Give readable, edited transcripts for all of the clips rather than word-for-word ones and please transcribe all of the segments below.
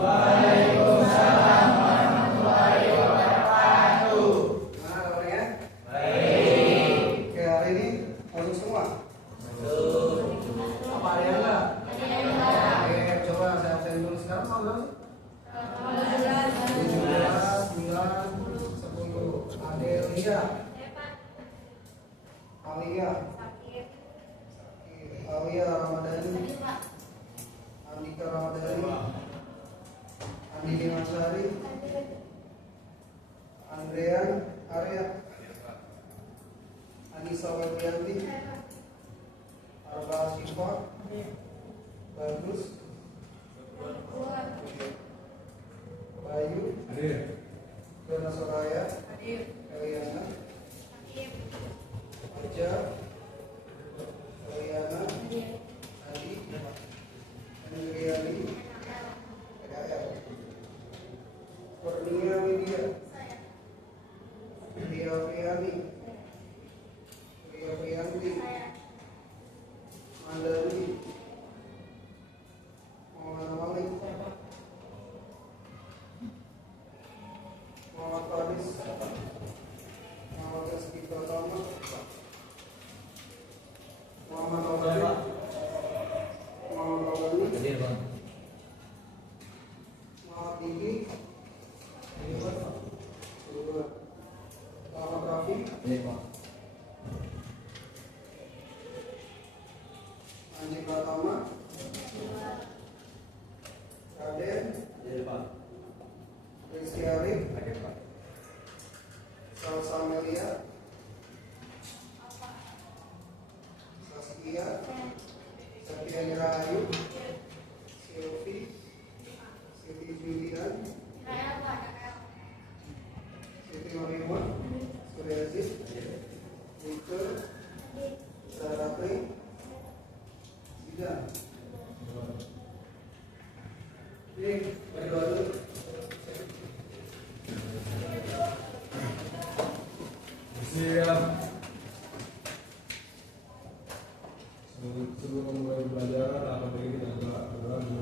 Waalaikumsalam warahmatullahi wabarakatuh. Gimana kabarnya? Baik. Oke, hari ini masuk semua? Apa ada yang enggak? Oke, coba saya absen dulu sekarang. Mau berapa sih? 17, 9, 10. Adelia. Alia. Alia Ramadhani. Andika Ramadhani. Andi Dimasari. Andrean Arya. Anissa Wajianti. Arba Siva. Bagus. Bayu. Dona Soraya. Eliana. Aja. Eliana. Adi. Andriani. Kurnia Widya. Ria Priani. Ria Prianti. Mandari. Muhammad Malik. Muhammad Faris. Muhammad Rizky Pratama. Muhammad Taufik. Muhammad Taufik. Muhammad Diki. Muhammad Rafi. Anji Pratama. Raden. Rizky Arif. Salsa Melia. Saskia. Safiani Rahayu. Silvi. Siti Julian. Siti Mariwan. Suryazid. Wika. Saratri. Sidan. Ini berdoa dulu. Siap. Sebelum mulai pembelajaran, apabila kita berdoa dulu.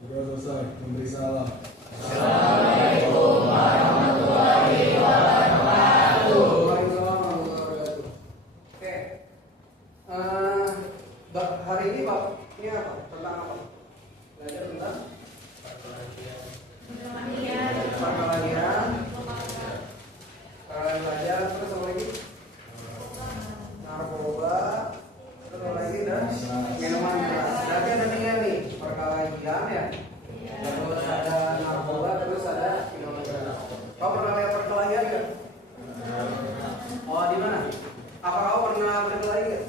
Sudah selesai, memberi salam. Assalamualaikum warahmatullahi wabarakatuh. Waalaikumsalam warahmatullahi wabarakatuh. Oke. Hari ini Pak, ini apa? Tentang apa? Belajar tentang perkelahian. Kalian belajar terus apa lagi? Narkoba. Terus apa lagi? Dan minuman keras. Berarti ada 3 nih, perkelahian ya. Terus ada narkoba, terus ada minuman keras. Kau pernah lihat perkelahian nggak? Oh, di mana? Apa kau pernah berkelahi nggak?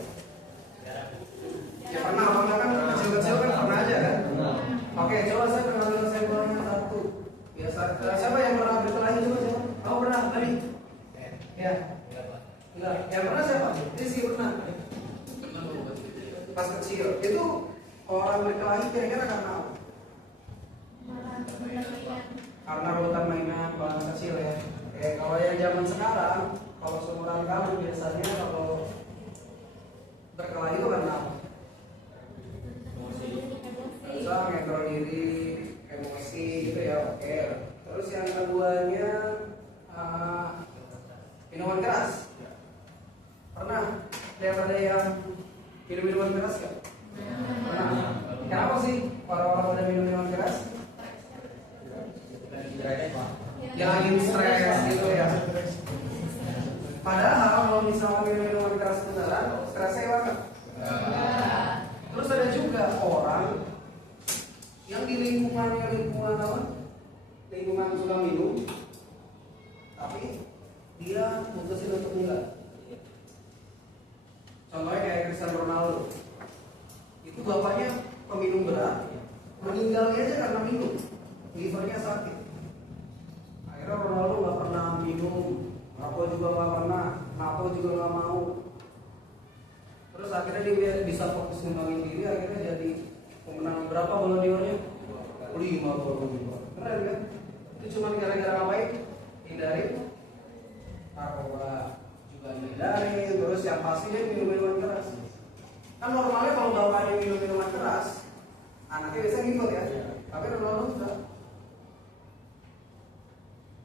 Ya pernah, apa enggak kan kecil-kecil kan pernah aja kan? Oke, coba saya kenalin sampelnya satu. Biasa, siapa yang pernah berkelahi coba siapa? Kau pernah tadi? Ya. Enggak. Yang pernah siapa? Rizky pernah. Pas kecil itu orang berkelahi kira-kira karena apa? Karena rebutan mainan pas kecil ya. Kalau yang zaman sekarang, kalau seumuran kamu biasanya kalau berkelahi itu karena apa? Bisa ngontrol diri, emosi gitu ya, oke. Terus yang keduanya minuman keras. Pernah lihat ada yang minum minuman keras nggak? Pernah. Kenapa sih orang-orang pada minum minuman keras? Ya lagi stres gitu ya. Padahal kalau misalnya minum minuman keras beneran, stresnya banget. Terus ada juga orang yang di lingkungan apa? Lingkungan suka minum, tapi dia mutusin untuk enggak. Contohnya kayak Cristiano Ronaldo, itu bapaknya peminum berat, meninggalnya aja karena minum, livernya sakit. Akhirnya Ronaldo nggak pernah minum, rokok juga nggak pernah, napo juga nggak mau. Terus akhirnya dia bisa fokus ngembangin diri, akhirnya jadi pemenang berapa Ballon d'Or-nya? 5 Ballon d'Or. Keren kan? Itu cuma gara-gara ngapain? Hindari narkoba juga hindari, terus terus yang pasti dia minum minuman keras. Kan normalnya kalau bapaknya minum minuman keras, anaknya biasanya ngikut ya. Tapi normalnya enggak.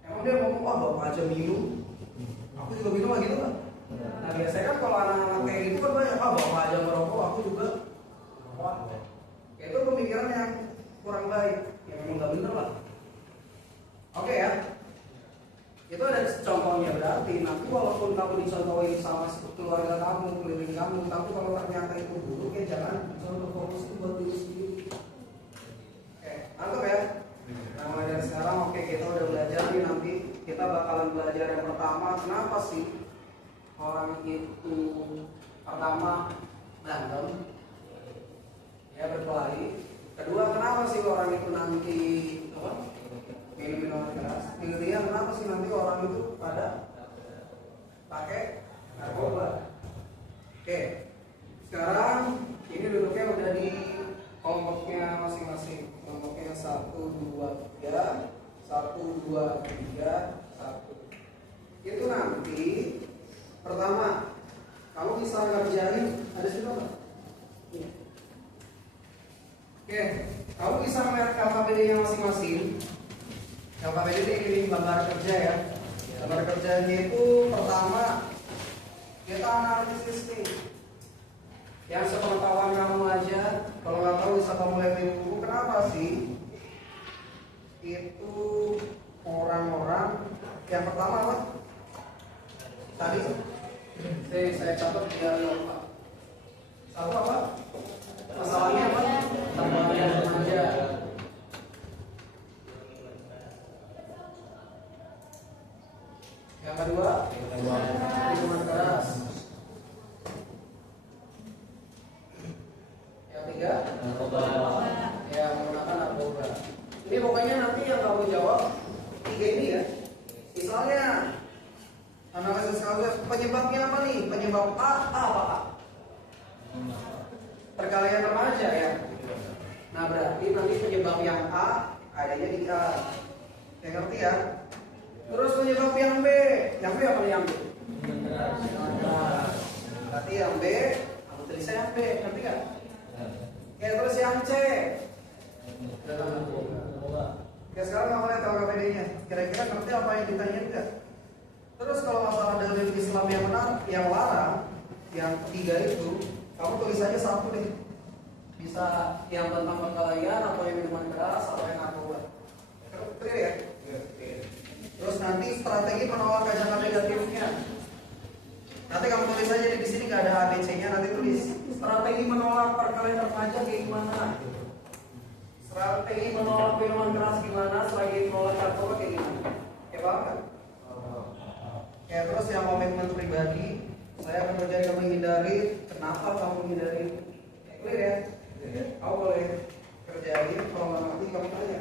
Emang dia ngomong, wah bapak aja minum, aku juga minum lah gitu kan. Nah biasanya kan kalau anak-anak kayak gitu kan banyak, ah bapak aja merokok, aku juga merokok. Itu pemikiran yang kurang baik, yang memang nggak bener lah. Oke ya, itu ada contohnya. Berarti nanti walaupun kamu dicontohin sama keluarga kamu, keliling kamu, tapi kalau ternyata itu buruk ya jangan contoh fokus itu buat diri sendiri. Oke, mantap ya. Nah mulai dari sekarang oke, kita udah belajar nih, nanti kita bakalan belajar yang pertama, kenapa sih orang itu pertama berantem ya, berkelahi. Kedua, kenapa sih orang itu nanti apa? Minum minuman keras. Yang ketiga, kenapa sih nanti orang itu pada pakai narkoba. Oke, sekarang ini duduknya udah di kelompoknya masing-masing. Kelompoknya 1, 2, 3, 1, 2, 3, 1. Itu nanti pertama kamu bisa ngerjain, ada situ apa? Iya. Oke, kamu bisa melihat KKBD-nya masing-masing. KKBD ini gambar kerja ya. Gambar kerjanya itu pertama kita analisis nih. Yang sepengetahuan kamu aja, kalau nggak tahu bisa kamu lihat di buku. Kenapa sih itu orang-orang yang pertama apa? Tadi saya catat biar lupa. Satu apa? Masalahnya apa? Perkelahian remaja. Yang kedua, minuman keras. Yang tiga, ya menggunakan narkoba. Ini pokoknya nanti yang kamu jawab tiga ini ya. Misalnya analisis kamu, penyebabnya apa nih? Penyebab A apa A? Perkelahian remaja ya. Nah berarti nanti penyebab yang A adanya di A. Yang ngerti ya? Terus penyebab yang B apa nih yang B? Berarti yang B, aku tulis yang B, ngerti gak? Oke, terus yang C. Oke, sekarang kamu lihat KKBD-nya. Kira-kira ngerti apa yang ditanyain enggak? Terus kalau masalah dalil Islam yang benar, yang larang, yang ketiga itu, kamu tulis aja satu deh. Bisa yang tentang perkelahian, atau yang minuman keras, atau yang narkoba. Clear ya? Terus nanti strategi menolak ajakan negatifnya. Nanti kamu tulis aja di sini, nggak ada ABC-nya, nanti tulis strategi menolak perkelahian remaja kayak gimana. Strategi menolak minuman keras gimana, strategi menolak narkoba kayak gimana. Ya paham kan? Ya terus yang komitmen pribadi, saya akan mencari kamu menghindari. Kenapa kamu menghindari? Clear ya? Kamu boleh kerjain, kalau nggak ngerti kamu tanya.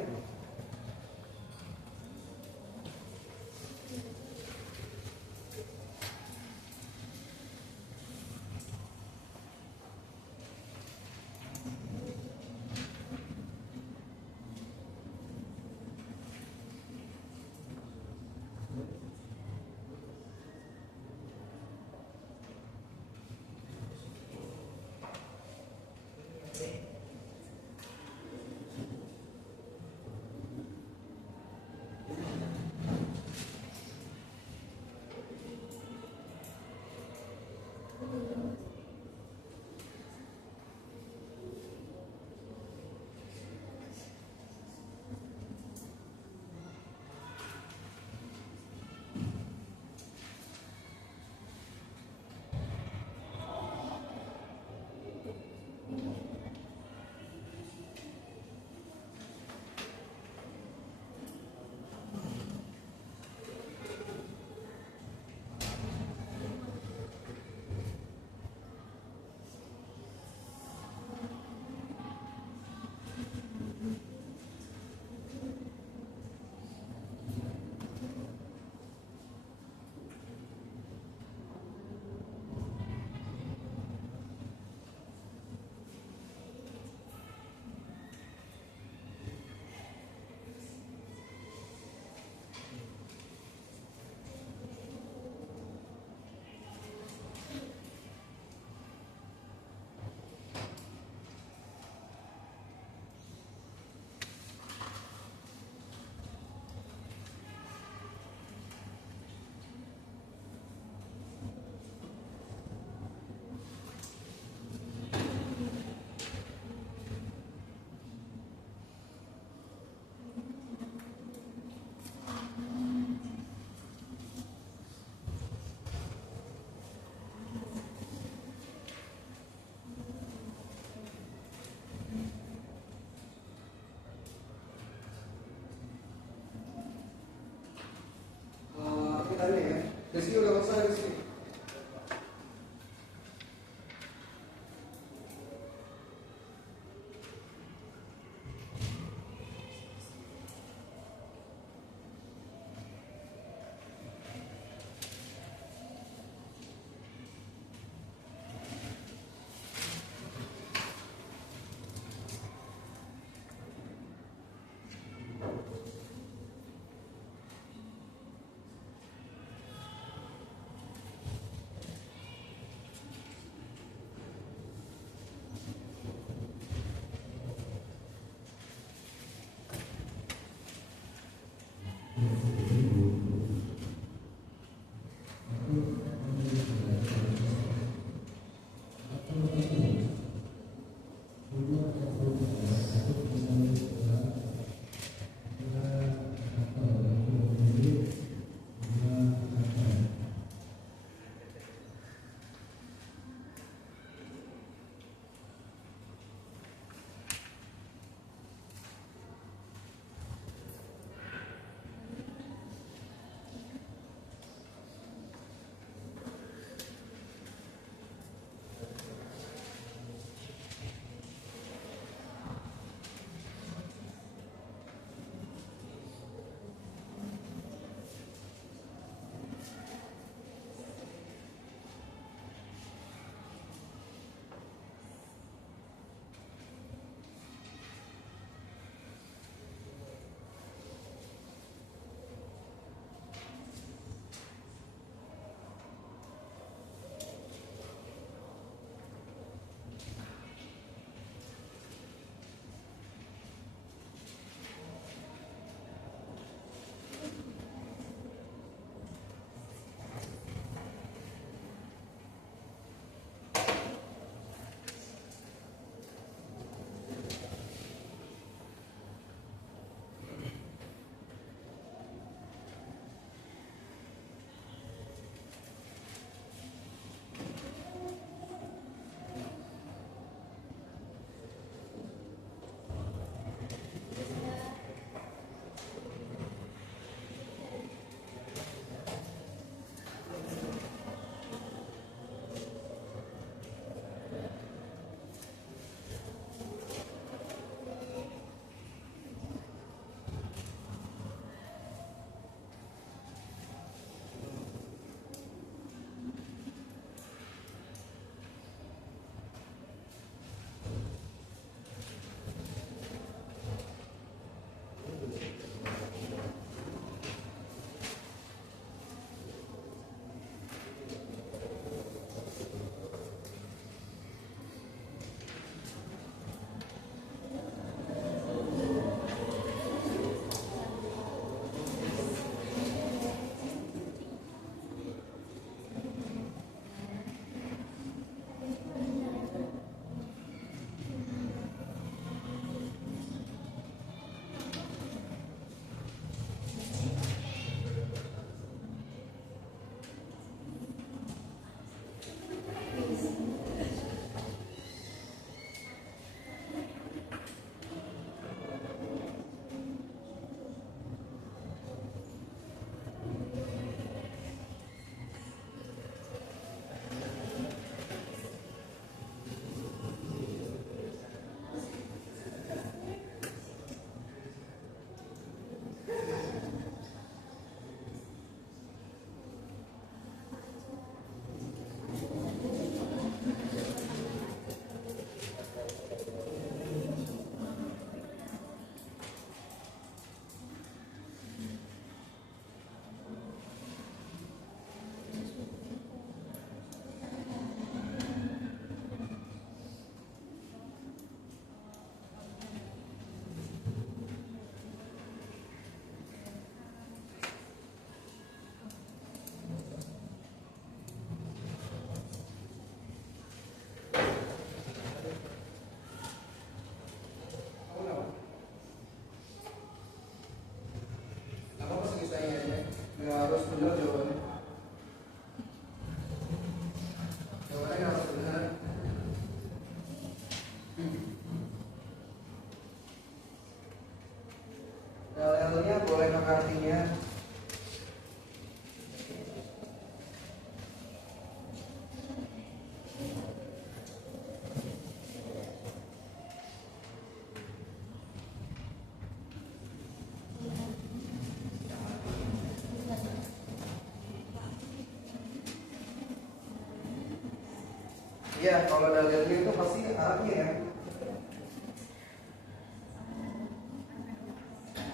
Iya, kalau dalilnya itu pasti arahnya ya.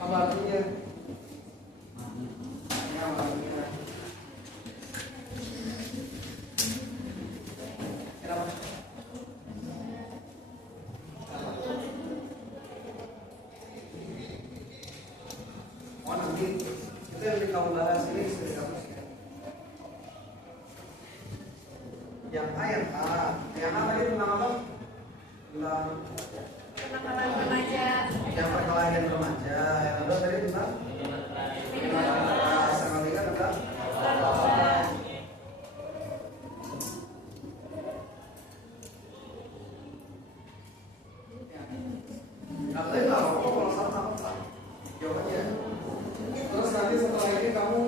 Apa artinya? Ya, artinya. Kenapa? Oh nanti itu yang kamu bahas ini sudah kamu siap. Yang A tadi tentang apa? Tentang Kenakalan remaja. yang perkelahian remaja. Yang kedua tadi tentang minuman keras. Yang ketiga tentang nah, tadi nggak apa-apa kalau sama apa jawabannya. Terus nanti setelah ini kamu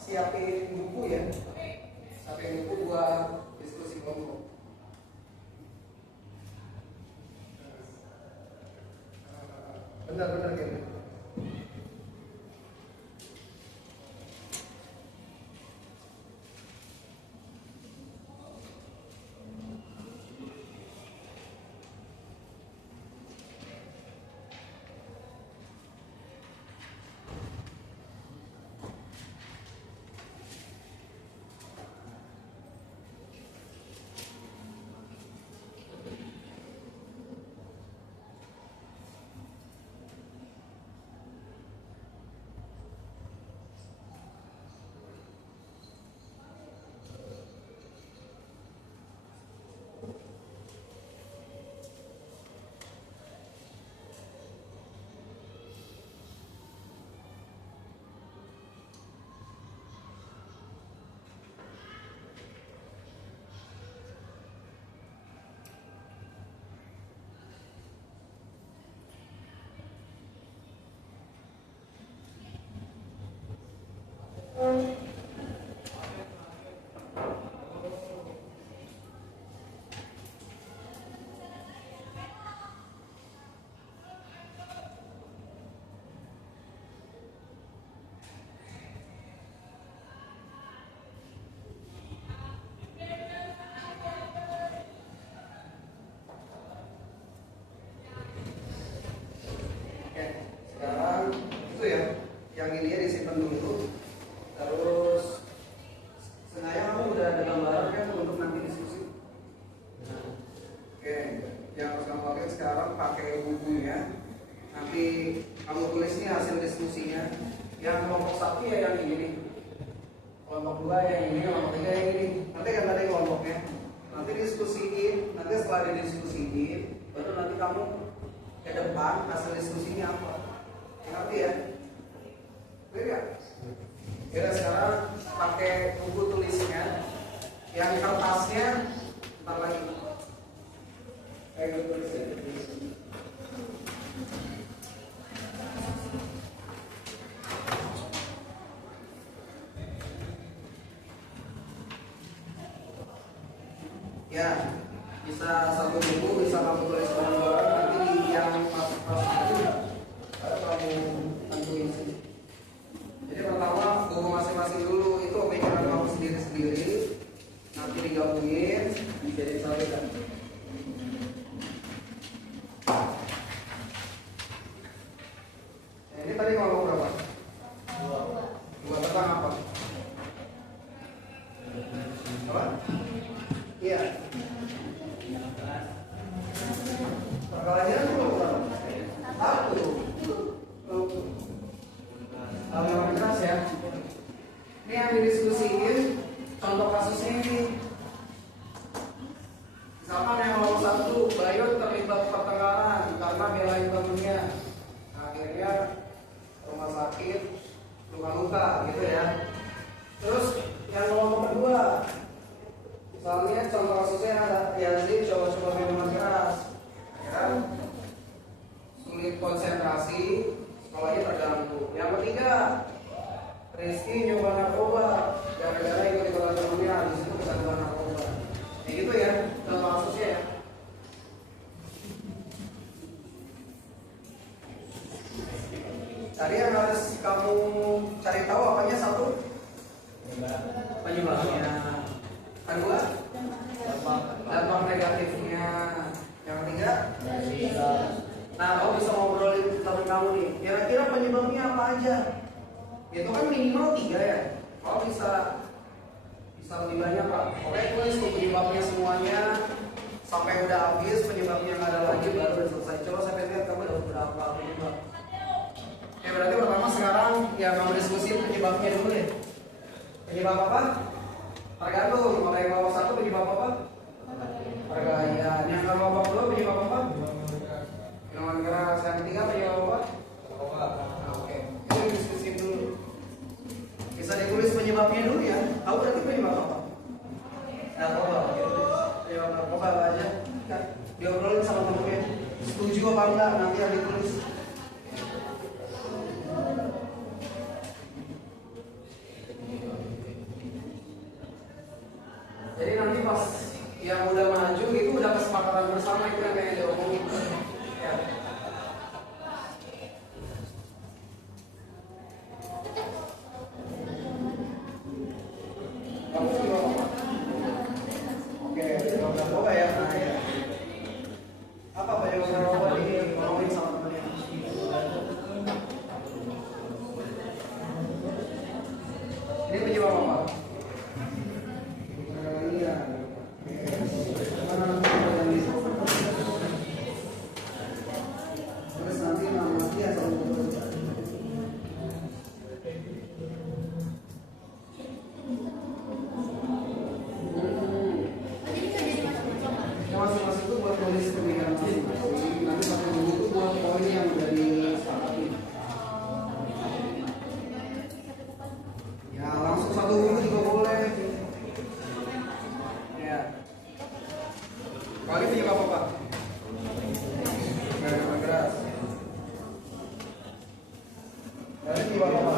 siapin buku ya, siapin buku buat diskusi kelompok. Benar-benar gitu. Sekarang itu ya, yang ini ya disimpan dulu. Terus sengaja kamu udah ada gambaran kan untuk nanti diskusi. Oke, yang harus kamu pakai sekarang pakai bukunya. Nanti kamu tulis nih hasil diskusinya. Yang kelompok 1 ya yang ini nih. Kelompok 2 yang ini, kelompok 3 yang ini. Nanti kan tadi kelompoknya. Nanti diskusiin. Nanti setelah didiskusiin, baru nanti kamu ke depan hasil diskusinya apa. Ngerti ya? Clear ya? Kira sekarang pakai buku tulisnya, yang kertasnya ntar lagi. Kayak tulis ya. Ya, bisa satu buku, bisa kamu tulis bareng-bareng. Nanti yang masuk-masuk itu kamu tentuin sih. Jadi pertama buku masing-masing dulu itu pemikiran kamu sendiri-sendiri. Nanti digabungin jadi satu kan. Nah, ini tadi kelompok berapa? Dua tentang apa? Apa? Iya. Perkelahian kelompok berapa? Satu. Yang keras ya. Ini yang didiskusiin contoh kasusnya ini. Misalkan yang nomor 1, Bayu terlibat pertengkaran karena belain temennya. Akhirnya rumah sakit, luka-luka gitu ya. Terus yang nomor 2, misalnya contoh kasusnya ada Yazid coba-coba minuman keras, ya, sulit konsentrasi, sekolahnya terganggu. Yang ketiga, Rizky nyoba narkoba, gara-gara ikut-ikutan temennya, habis itu kecanduan narkoba. Ya gitu ya, contoh kasusnya ya. Tadi yang harus kamu cari tahu apanya? 1, penyebabnya. Kedua, dampak Itu kan minimal 3 ya. Kalau bisa lebih banyak Pak. Pokoknya tulis tuh penyebabnya semuanya sampai udah habis, penyebabnya nggak ada lagi baru udah selesai. Coba saya lihat kamu udah berapa penyebab. Ya berarti pertama sekarang ya kamu diskusi penyebabnya dulu deh. Penyebab apa? Tergantung. Kalau yang bawah 1 penyebab apa? Pergayaan. Yang bawah 2 penyebab apa? Minuman keras. Yang ketiga penyebab apa? Oke. Ini diskusi dulu. Bisa ditulis penyebabnya dulu ya. Tahu berarti penyebab apa? Narkoba. Penyebab narkoba aja. Diobrolin sama temennya. Setuju apa enggak? Nanti yang ditulis. Jadi nanti pas yang udah maju itu udah kesepakatan bersama itu yang kayak diomongin. Ya. Kamu juga apa? Oke, penyebab narkoba ya. Nah, ya. Apa penyebab narkoba ini ngomongin sama temennya? Ini penyebab apa? Terus nanti nama dia masing-masing itu buat tulis pemikiran masing-masing. Nanti pakai buku itu buat poin yang udah disepakati. Ya langsung satu buku juga boleh. Ya. Kali penyebab apa? Minuman keras. Kali penyebab apa?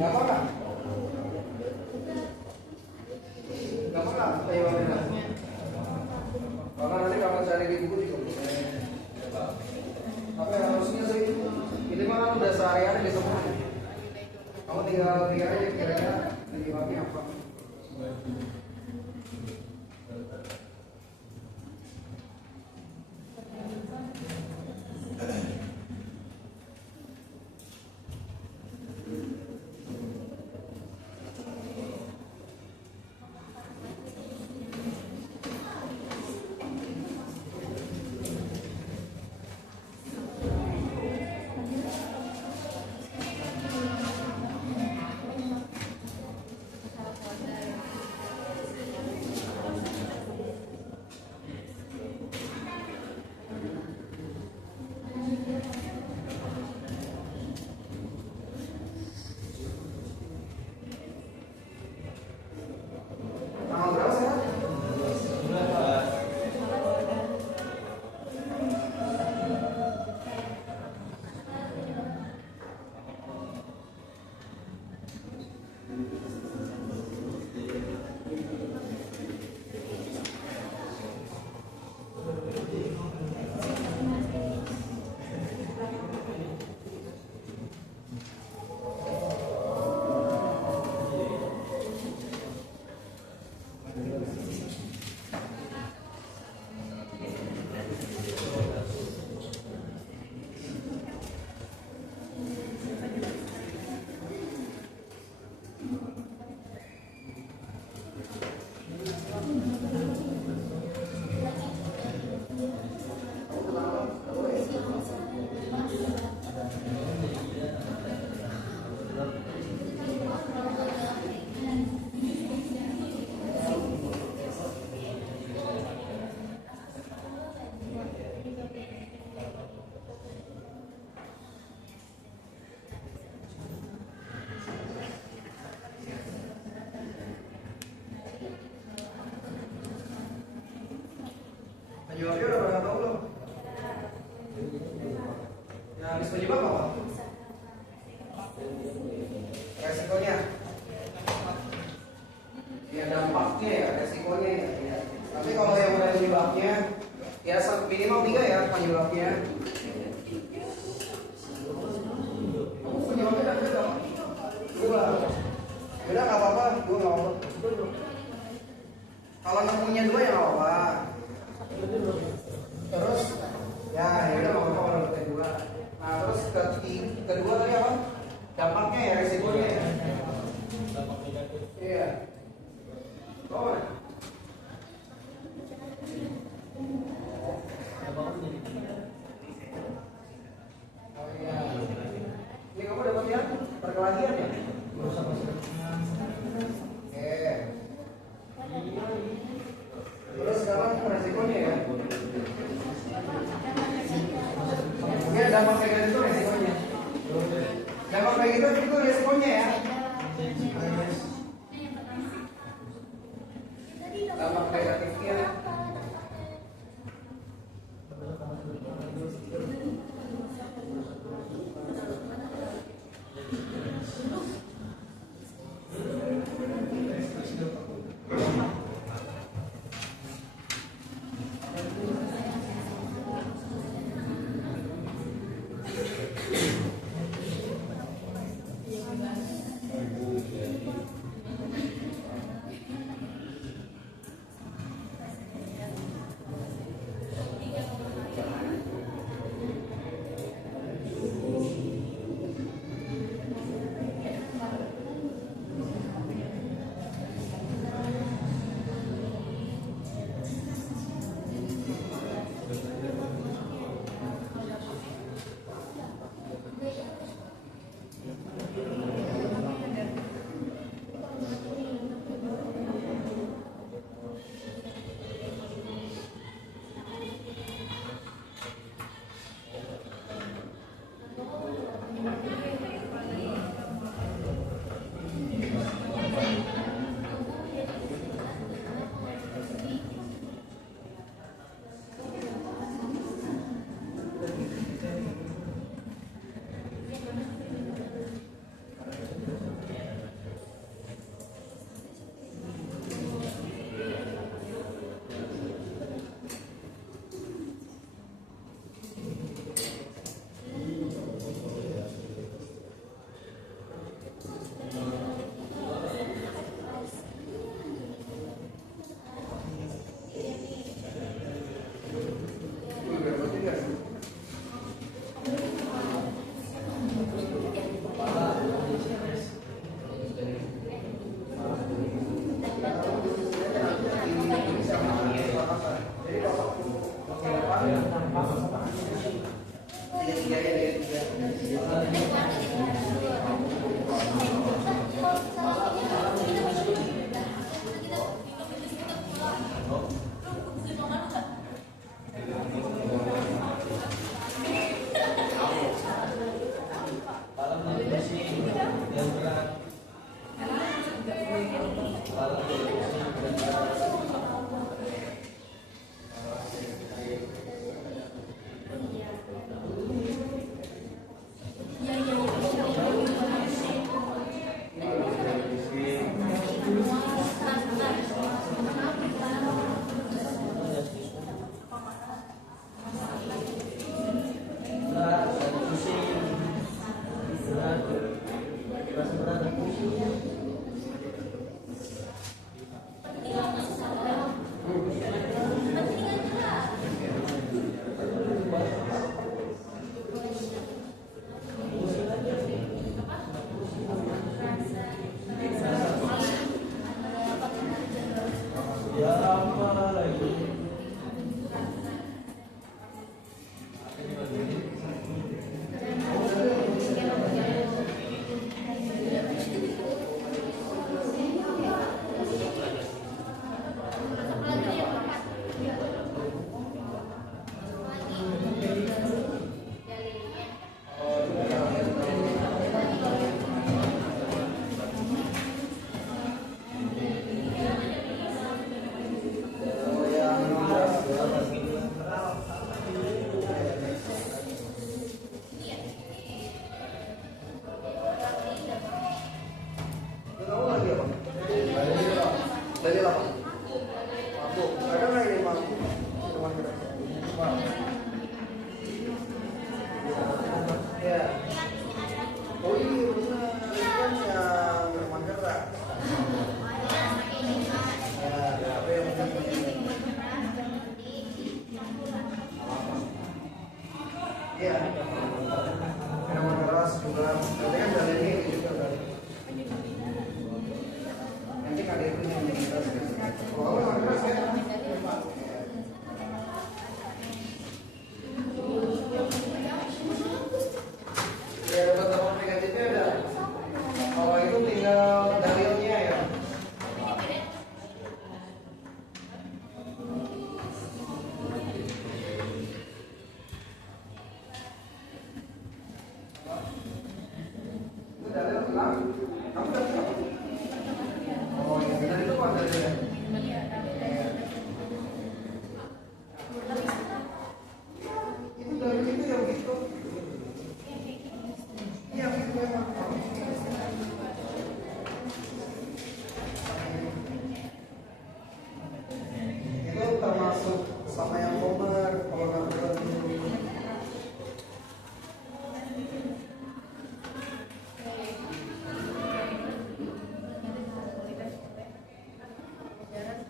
Gak apa-apa. Gak apa-apa penyebabnya. Karena nanti kalau cari di buku juga boleh. Tapi harusnya sih ini mah kan udah sehari-hari disebut. Kamu tinggal lihat aja kira-kira penyebabnya apa. Tanggal berapa sih? Penyebabnya udah pernah tahu belum? Ya, habis penyebab apa? Resikonya? Ya dampaknya ya, resikonya ya. Tapi kalau yang udah penyebabnya, ya minimal 3 ya penyebabnya. Kamu penyebabnya udah berapa? 2. Udah nggak apa-apa, 2 nggak apa-apa. Kalau nemunya 2 ya nggak apa-apa. Terus ya udah nggak apa-apa kalau udah 2. Nah terus ketiga itu responnya ya. Dampak negatifnya.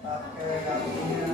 pakai kakinya.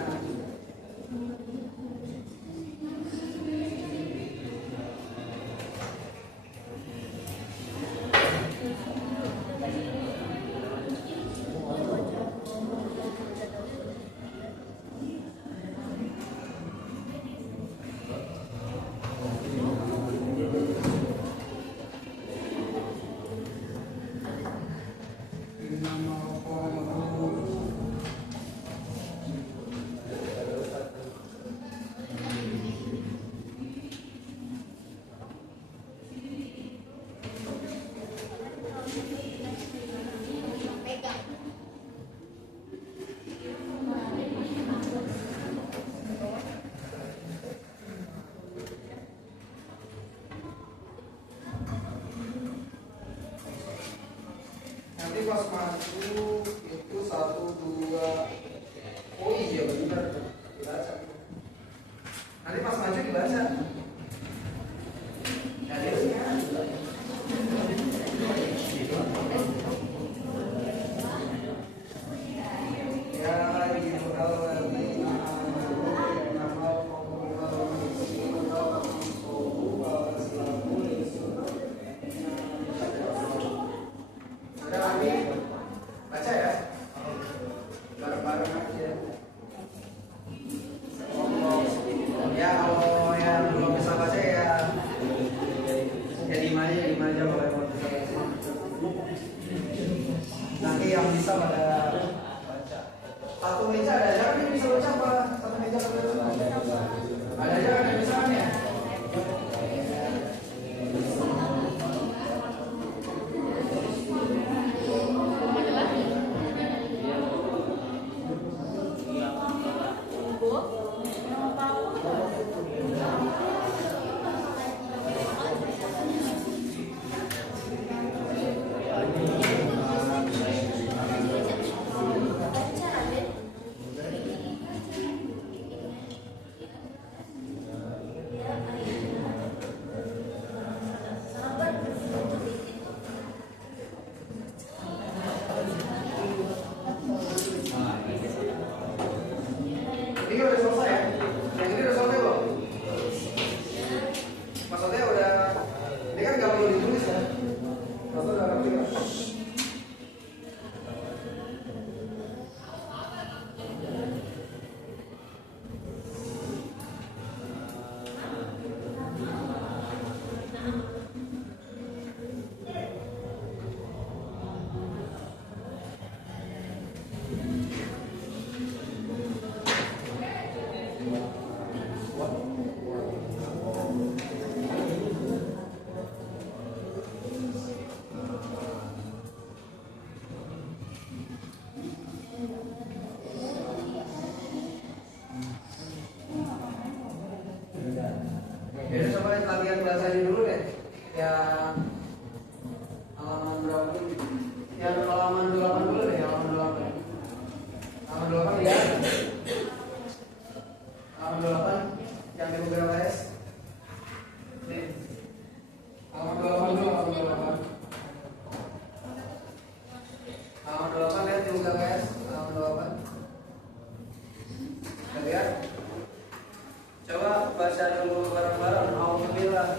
Nanti pas maju itu 1, 2. Oh iya benar, dibaca. Nanti pas maju dibaca. Baca ya, bareng-bareng aja. Ya kalau yang belum bisa baca ya diem aja kalau yang belum bisa baca. Nanti yang bisa pada baca. Satu meja ada aja kan yang bisa baca apa? Satu meja ada aja kan yang bisa kan ya? Ini udah selesai ya? Yang ini udah selesai belum? Maksudnya udah, ini kan nggak perlu ditulis ya? Maksudnya udah ngerti kan? Jadi coba latihan bahasanya dulu deh. Yang halaman berapa dulu? Yang halaman 28 dulu deh, halaman 28. Halaman 28 ya. Halaman 28 yang di beberapa S. Nih. Halaman 28 dulu, halaman 28. Halaman 28 lihat di beberapa S, halaman 28. Kita lihat. Coba baca dulu bareng-bareng. Alhamdulillah.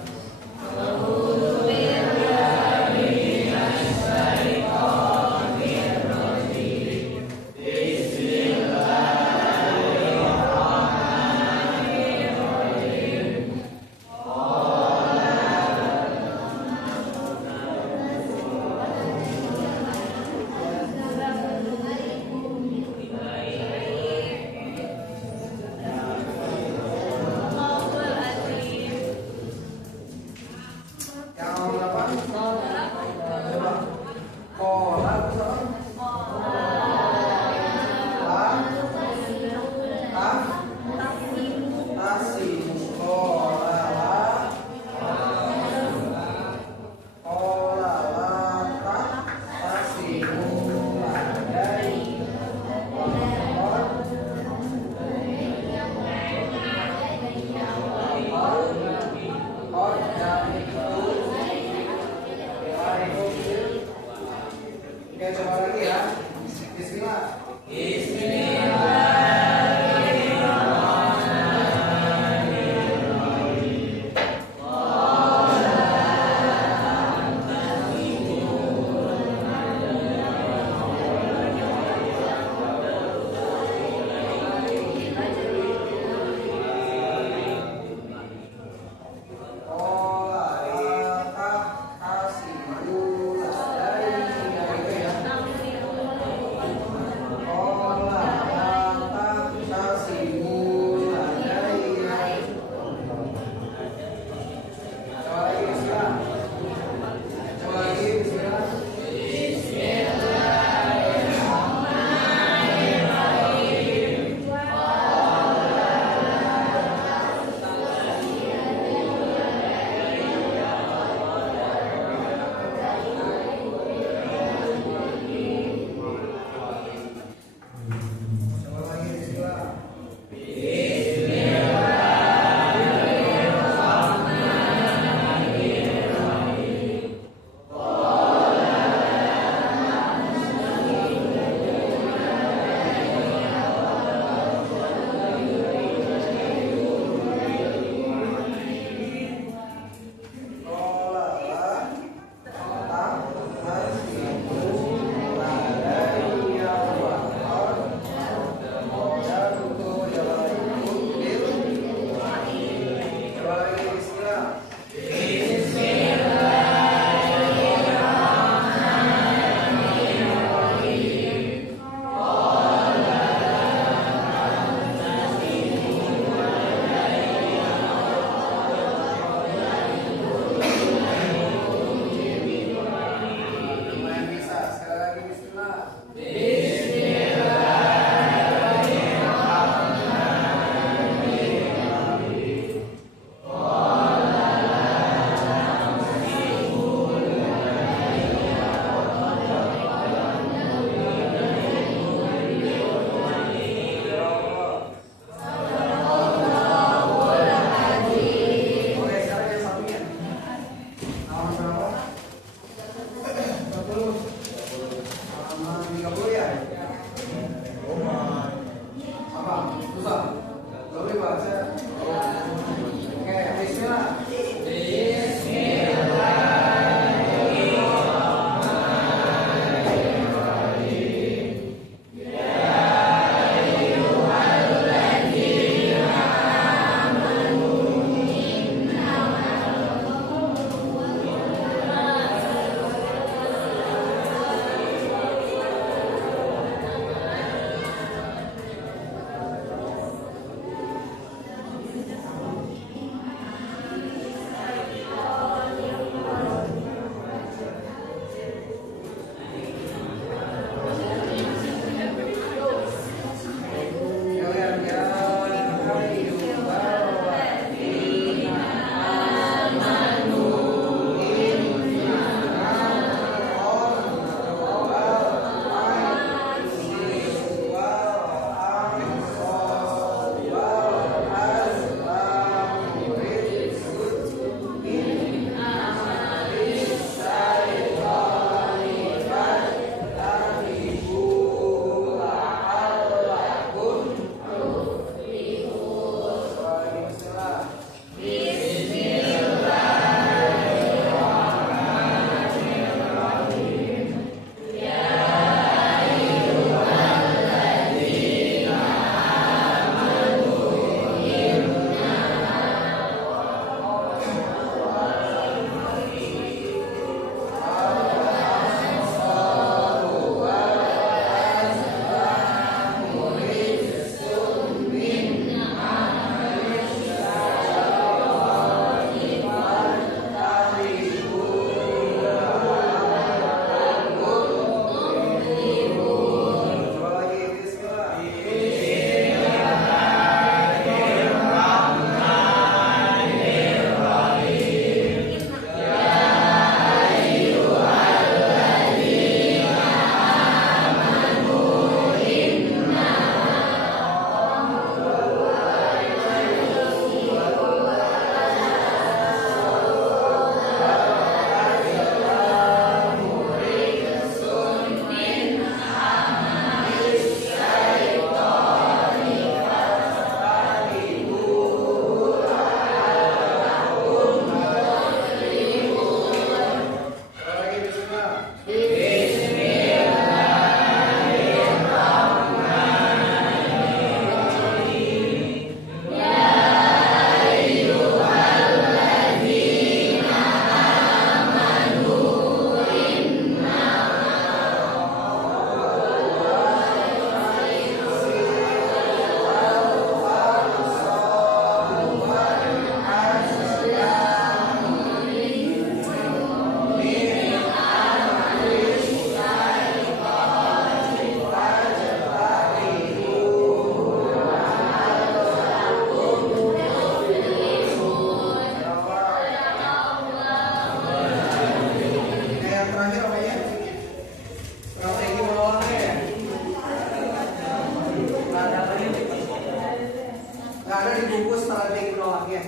Nggak ada di buku strategi nolaknya.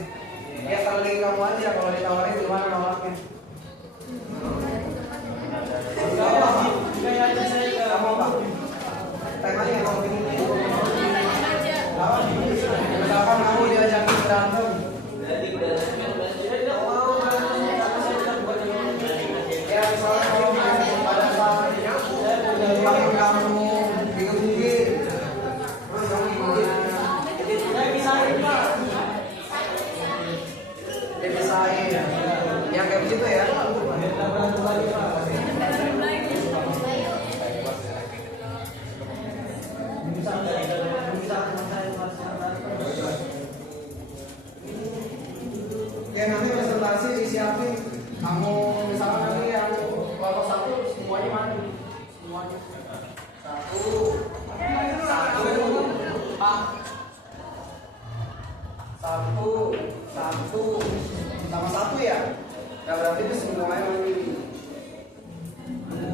Ya strategi kamu aja kalau ditawarin gimana nolaknya. Kamu apa? Temanya yang kamu pilih. Kapan kamu diajakin berantem? Ya misalnya kalau pada saat pakai kamu digigit, terus kamu gimana? Dipisahin, yang kayak begitu ya. Oke, nanti presentasi disiapin. Kamu misalnya nanti yang kelompok 1 semuanya maju. Semuanya. 1 sama 1 ya. Ya berarti itu semuanya maju.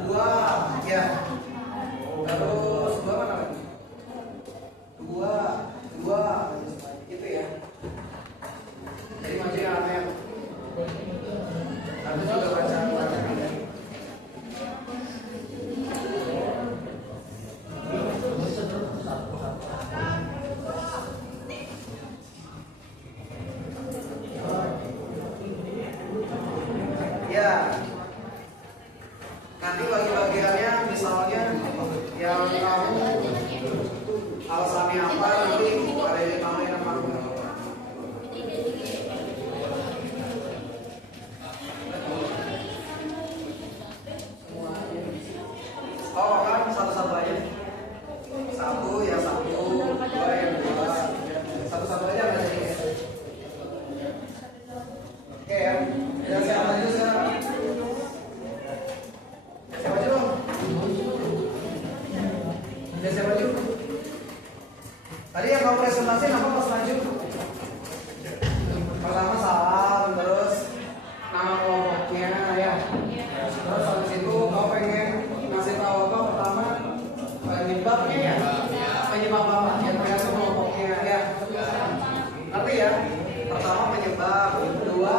2 ya. Terus 2 mana lagi? 2 gitu ya. Jadi maju yang apa ya? Nanti juga baca. Ya. Nanti bagi-bagiannya misalnya yang kamu alasannya apa nanti ada yang ditambahin apa enggak. Oh kan satu-satu aja. 1 ya 1, 2 yang 2. Satu-satu aja nggak jadi. Oke ya. Dan saya lanjut sekarang. Siapa dulu? Dan siapa dulu? Tadi yang kamu presentasi apa pas lanjut? Pertama salam, terus nama kelompoknya ya. Terus habis itu kamu pengen ngasih tahu apa pertama penyebabnya ya. Penyebab apa? Yang tergantung kelompoknya ya. Ngerti ya? Pertama penyebab, kedua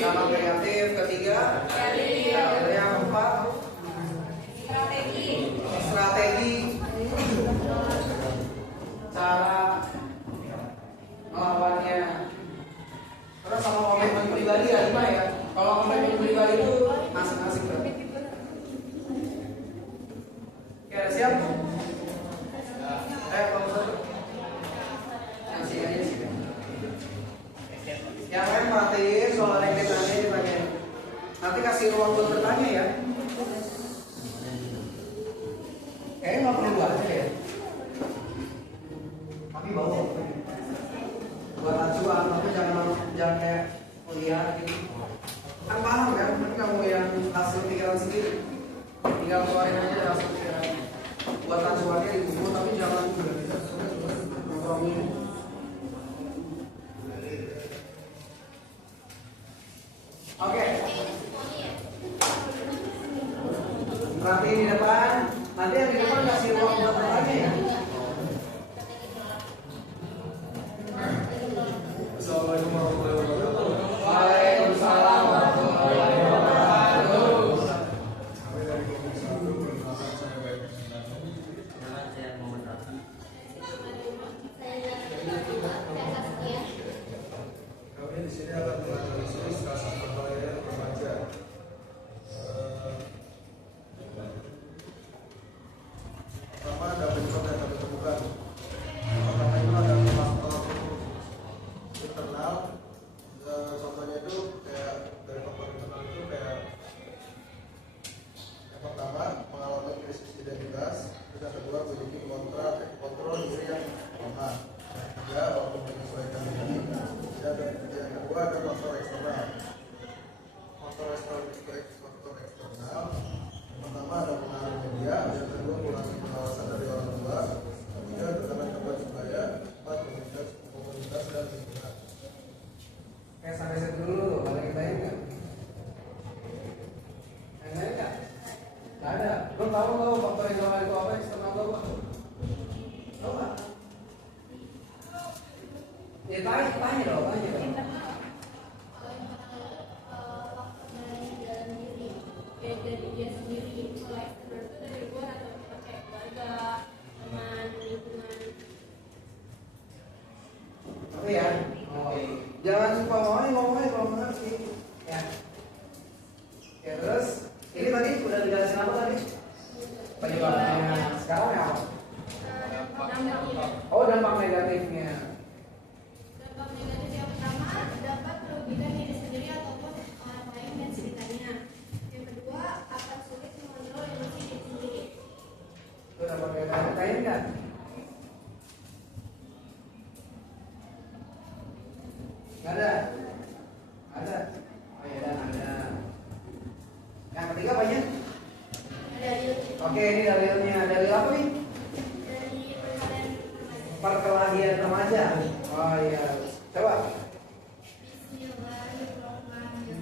nama kreatif, ketiga yang keempat strategi cara melawannya. Terus sama komitmen pribadi ya 5 ya. Kalau komitmen pribadi itu masing-masing berarti. Oke, siap? Kamu satu. Yang sini aja sih. Yang lain perhatiin soal yang ditanya ditanyain. Nanti kasih ruang buat bertanya ya. Kayaknya nggak perlu aja ya. Tapi bawa buat acuan, tapi jangan kayak kuliah gitu. Kan paham kan? Nanti kamu yang hasil pikiran sendiri. Tinggal keluarin aja hasil pikiran. Buat acuannya di buku, tapi jangan nongkrongin. Oke. Perhatiin di depan. Nanti yang di depan kasih ruang buat bertanya ya. Assalamualaikum warahmatullahi wabarakatuh. Waalaikumsalam warahmatullahi wabarakatuh. Kami dari Komisi 1 perkenalkan saya Baik Kusnandar. Kami di sini akan menganalisis kasus perkelahian remaja. Pertama ada penyebab yang kami temukan. Pertama itu ada faktor internal. Contohnya itu kayak dari faktor internal itu kayak yang pertama mengalami krisis identitas, terus yang kedua memiliki kontrol diri yang lemah. Ya, walaupun Ya tanya dong. Dari dia sendiri, kalau eksternal itu dari luar atau pakai keluarga, teman, lingkungan. Oke ya. Oh, jangan suka ngomongnya kalau ngerti. Ya. Ya terus, ini tadi udah dijelasin apa tadi? Penyebabnya sekarang ya apa? Dampaknya. Oh, dampak negatifnya. Dampak negatif yang pertama dapat merugikan diri sendiri ataupun orang lain dan sekitarnya. Yang kedua akan sulit mengontrol emosi diri sendiri. Itu dampak negatif lain kan? Nggak ada? Ada? Oh iya ada. Yang ketiga banyak? Dari Oke, ini dalilnya. Dalil apa nih? Perkelahian remaja. Oh iya. Coba. Bismillahirrahmanirrahim.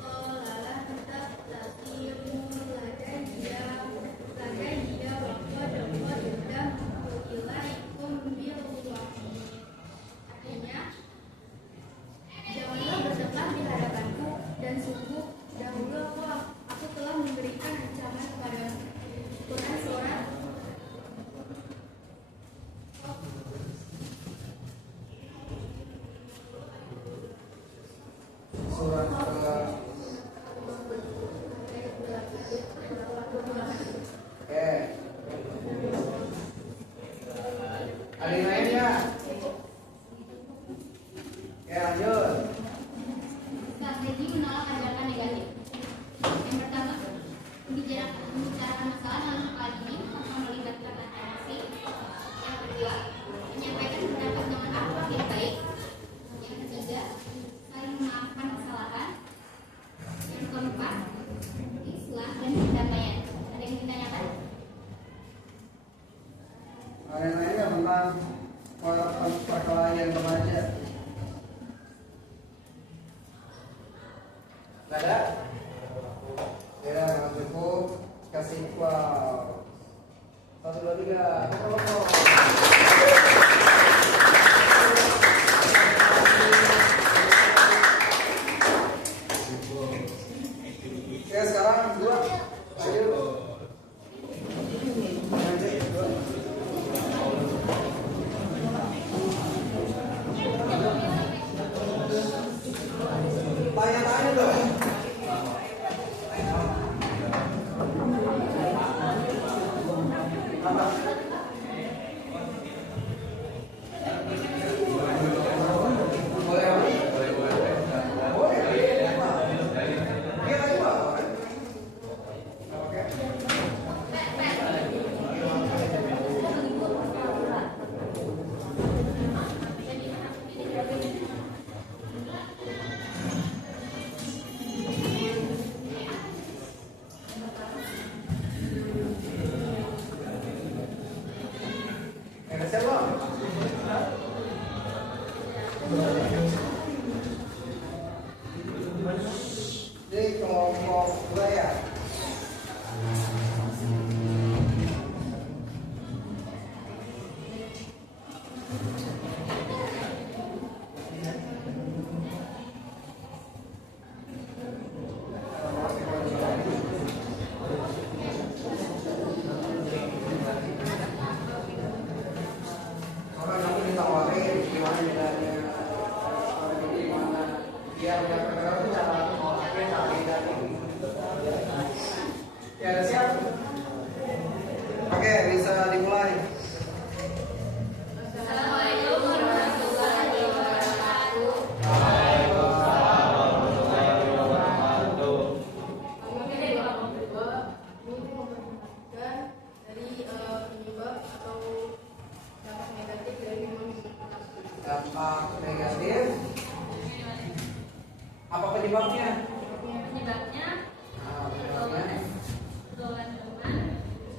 Qala tetap taqimu ladan dia waktu dan ilaikum bil wahyi. Artinya, janganlah berdebat di hadapanku dan sungguh dahulu aku telah memberikan ancaman kepada Quran surat Surat ada yang lain ya? Ya lanjut. Strategi menolak ajakan negatif. Yang pertama, membicarakan masalah dalam hal ini tanpa melibatkan emosi. Yang kedua, menyampaikan pendapat dengan akhlak yang baik. Yang ketiga, saling memaafkan kesalahan. Yang keempat, islah dan pendamaian. Ada yang ditanyakan? Ada yang lain ya tentang perkelahian remaja? Nggak ada? Ya, nggak cukup. Kasih wow. 1, 2, 3. Oke, sekarang 2. Ayo. Tanya-tanya dong. Apa? Boleh apa? Boleh. Dia lagi apa? Oke. Ada siapa? Ini kelompok budaya. Orang kamu ditawarin gimana bedanya, gimana biar yang kenal itu cara beda nih. Ya ada siap? Oke, bisa dimulai. Assalamualaikum warahmatullahi wabarakatuh. Dampak negatif. Apa penyebabnya? Penyebabnya Penyebabnya. dolan teman,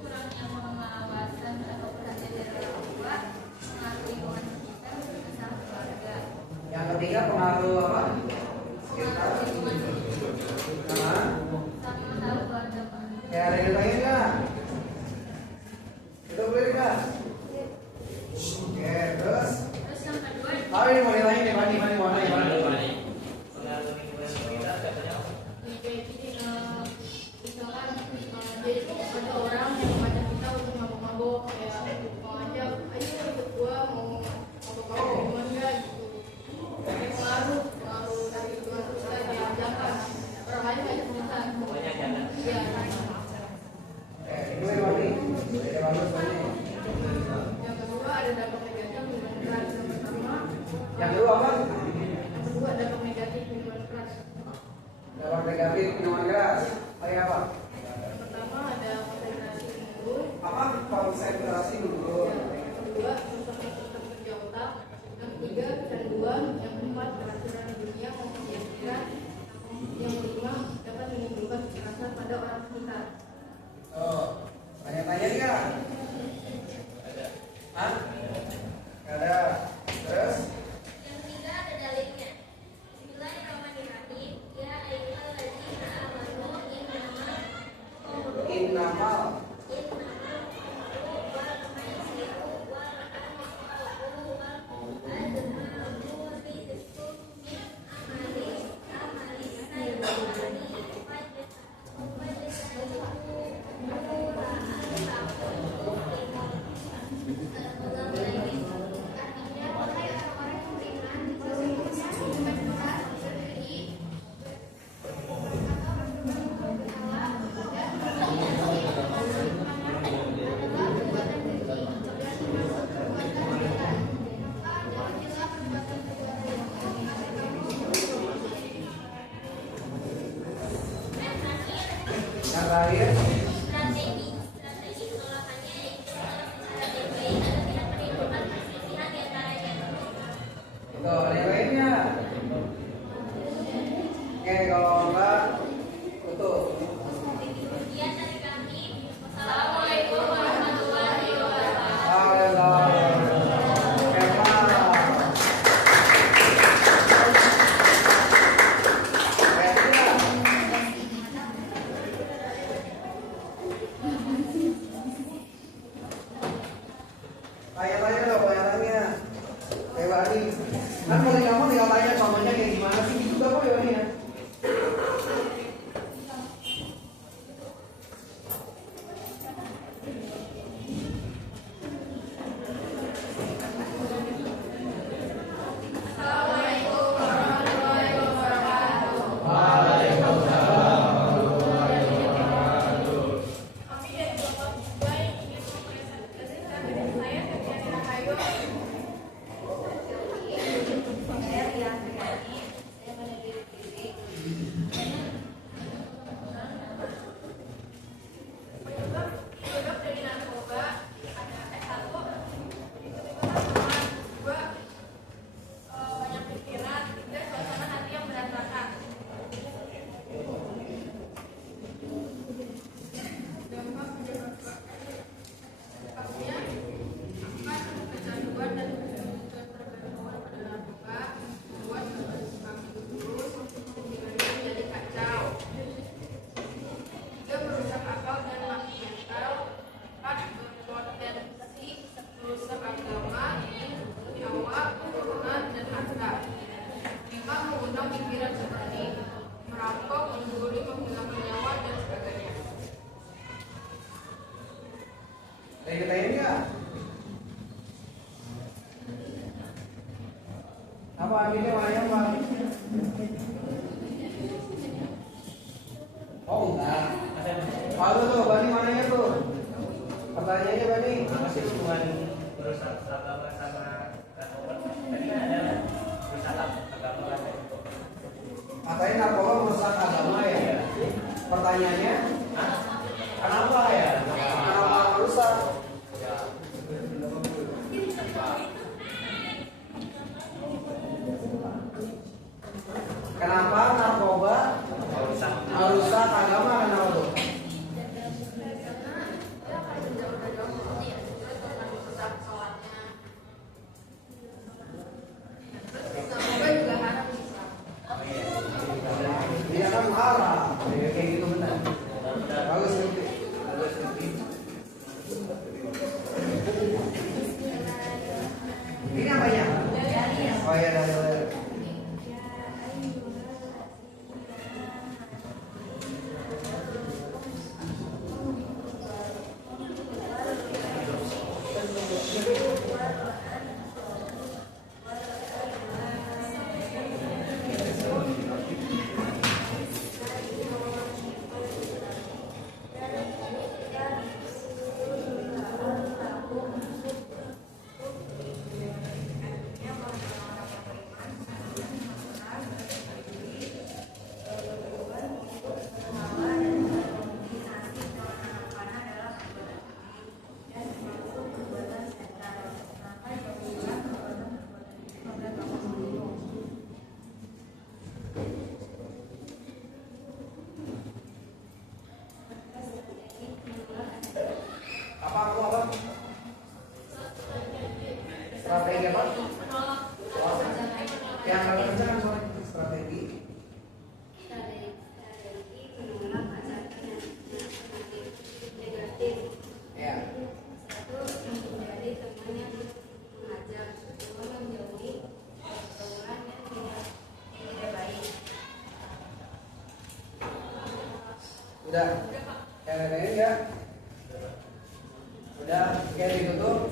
kurangnya pengawasan atau perhatian dari orang tua, pengaruh lingkungan sekitar, besar keluarga, Yang ketiga pengaruh apa? Sekitar. pengaruh lingkungan sekitar, Nah, sama pengaruh keluarga Pak. ya ada yang tanya nggak? Itu boleh nggak? Oke, terus Terus yang kedua Apa yang mau ditanya nih, Fani? Fani mau nanya, Fani? Misalkan dia itu ada orang yang mengajak kita untuk mabok-mabok, kayak mengajak, ayo ikut gua mau mabok-mabok gimana enggak gitu. Kayak pengaruh dari Tuhan kita kayak ajakan orang lain ngajak kita. Iya. Ini Fani. Ada bagus Fani. Yang kedua ada dampak negatif minuman keras. Yang pertama, Yang kedua apa? yang kedua dampak negatif minuman keras. Dampak negatif minuman keras. Kayak apa? Yang pertama ada konsentrasi menurun. Apa konsentrasi dulu? Yang kedua rusak sistem kerja otak. Yang ketiga kecanduan. Yang keempat keracunan dunia maupun pikiran. Yang kelima dapat menimbulkan kekerasan pada orang sekitar. Oh, tanya-tanya nggak? Hah? Nggak ada. Terus? Yang ketiga ada dalilnya. Bismillahirrahmanirrahim. Ya ayyuhalladzina amanu innamal Innamal yang terakhir. strategi penolakannya yaitu cara baik-baik agar tidak menimbulkan perselisihan di antaranya. Itu ada yang lainnya. Oke, kalau enggak tutup. Sekian dari kami. Wassalamualaikum warahmatullahi wabarakatuh. Halo. Tanya-tanya dong, tanya-tanya. Kayak Wani. Kan kalau kamu tinggal tanya contohnya kayak gimana sih gitu gak kok ya Wani ya? Kami dari Bapak Baik ingin mempresentasikan diri saya Tetiana Rahayu. Saya Rian Riani. Saya menuju diri. Penyebab dari narkoba ada S1 itu sama dua banyak pikiran, tiga suasana hati yang berantakan. Dampak dampaknya akan kecanduan dan ketergantungan pada narkoba, membuat kami terus hubungannya menjadi kacau. Tiga merusak akal dan mental. Empat berpotensi merusak agama, nyawa, keturunan dan harta. Lima mengundang pikiran seperti merampok, mencuri, menghilangkan nyawa dan sebagainya. Tanya-tanya enggak? Apa ambilnya Maya Pak? Oh enggak. Lalu tuh Bani mananya tuh? Pertanyaannya Bani. Apa sih hubungan merusak agama sama narkoba? Tadi kan ada merusak agama kan? Katanya narkoba merusak agama ya? Pertanyaannya? Hah? Kenapa ya? Kenapa merusak? Kenapa narkoba merusak agama? Kenapa tuh? Narkoba juga haram bisa. Dia kan haram. Kayak gitu benar. ya Daniel. Strategi apa? Yang kalian kan strategi. menolak ajakan negatif. Ya. Satu, menghindari teman yang mengajak. Dua, menjauhi pergaulan yang tidak baik. Udah. Yang lain ya. Udah. Oke, ditutup.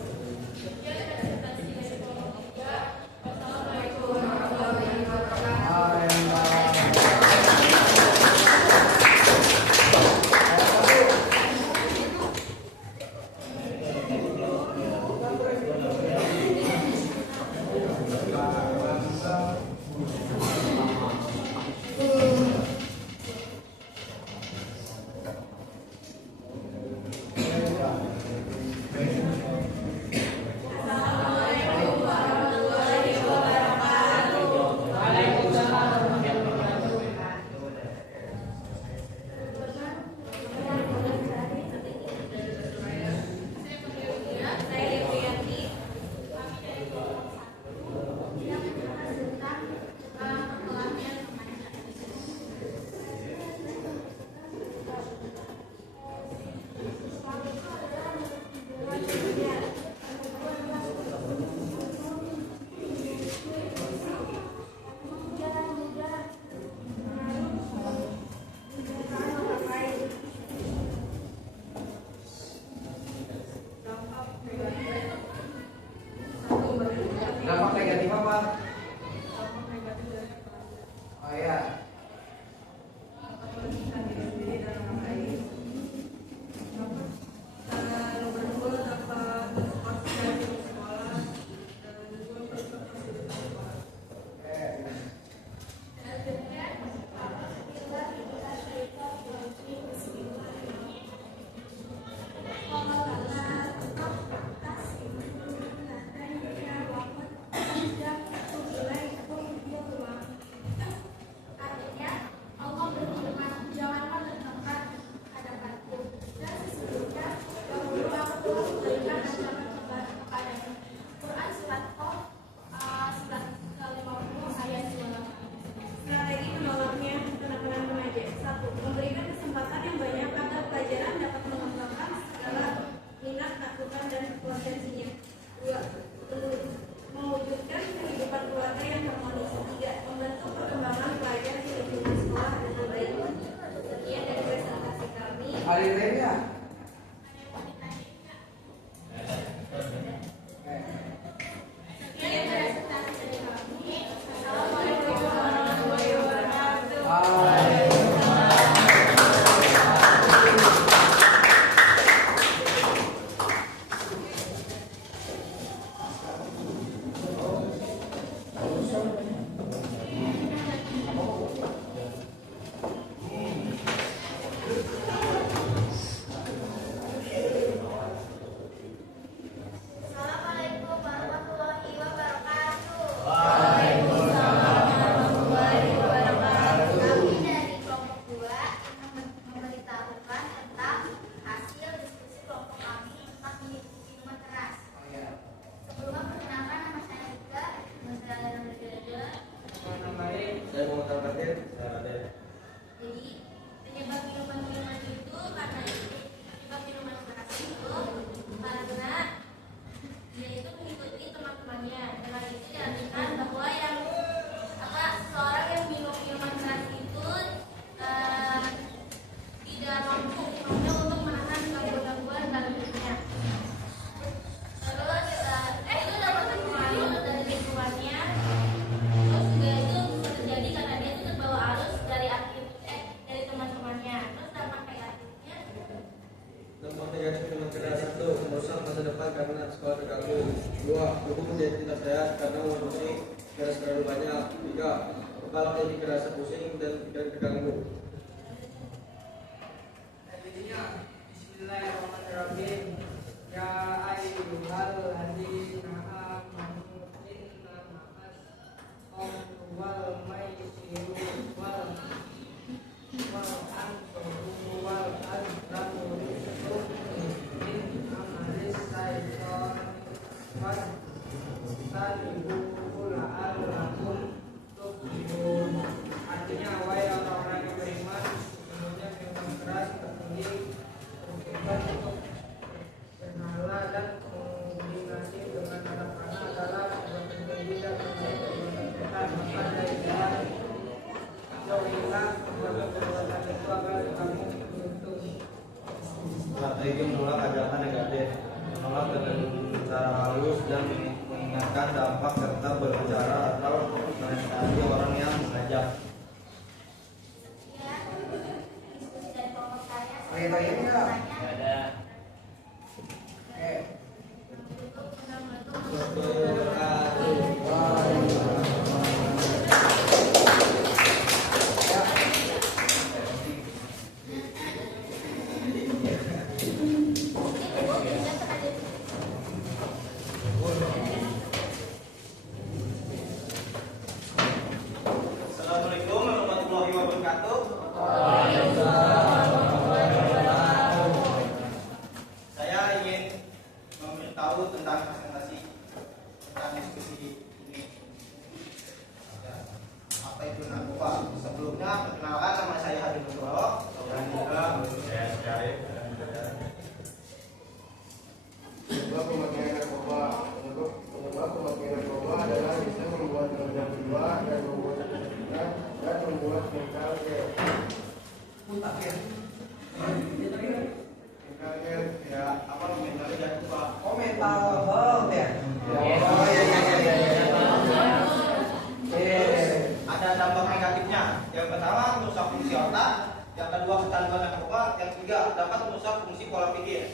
Dampak negatif apa? Oh ya. Strategi menolaknya penekanan remaja. 1. Memberikan kesempatan yang banyak agar pelajaran dapat mengembangkan segala minat, takutan, dan potensinya. 2. Mewujudkan kehidupan keluarga yang harmonis. 3. Membentuk perkembangan pelajar di lingkungan sekolah dengan baik. Sekian dari presentasi kami. Ada lain ya? Sekian presentasi dari kami. Assalamualaikum warahmatullahi wabarakatuh. Hai. 2. Tubuh menjadi tidak sehat karena mengonsumsi garas terlalu banyak. 3. Kepala jadi kerasa pusing dan pikiran terganggu. Bismillahirrahmanirrahim. Ya ayyuhal ladzina amanu innama al-khamru wal maisiru wal ansaru wal azlamu rizqun min amalis syaitan fastanibuhu la'allakum tuflihun. Artinya, wahai orang-orang yang beriman, sesungguhnya minuman keras tertinggi berkaitan untuk berhala dan mengombinasi dengan anak-anak adalah perbuatan keji dan perbuatan setan. Maka dari jalan jauhilah perbuatan itu agar kamu beruntung. Strategi menolak ajakan negatif, menolak dengan cara halus dan mengingatkan dampak serta berbicara atau menasihati orang yang mengajak. Diskusi dari kelompok saya. Ada yang enggak? Nggak ada. Oke. Assalamualaikum warahmatullahi wabarakatuh. Saya ingin memberitahu tentang presentasi tentang diskusi ini. Apa itu narkoba? Sebelumnya perkenalkan, nama saya Hadi Nugroho dan juga saya Syarif. Penyebab pemakaian narkoba. Penyebab pemakaian narkoba adalah bisa membuat gangguan jiwa dan membuat kesulitan dan membuat mental Putak ya. mentalnya Ya, apa mentalnya jangan lupa. Oh, mental health ya. Yes. Oh iya iya iya iya. Ada dampak negatifnya. Yang pertama, merusak fungsi otak. Yang kedua, kecanduan narkoba. Yang ketiga, dapat merusak fungsi pola pikir.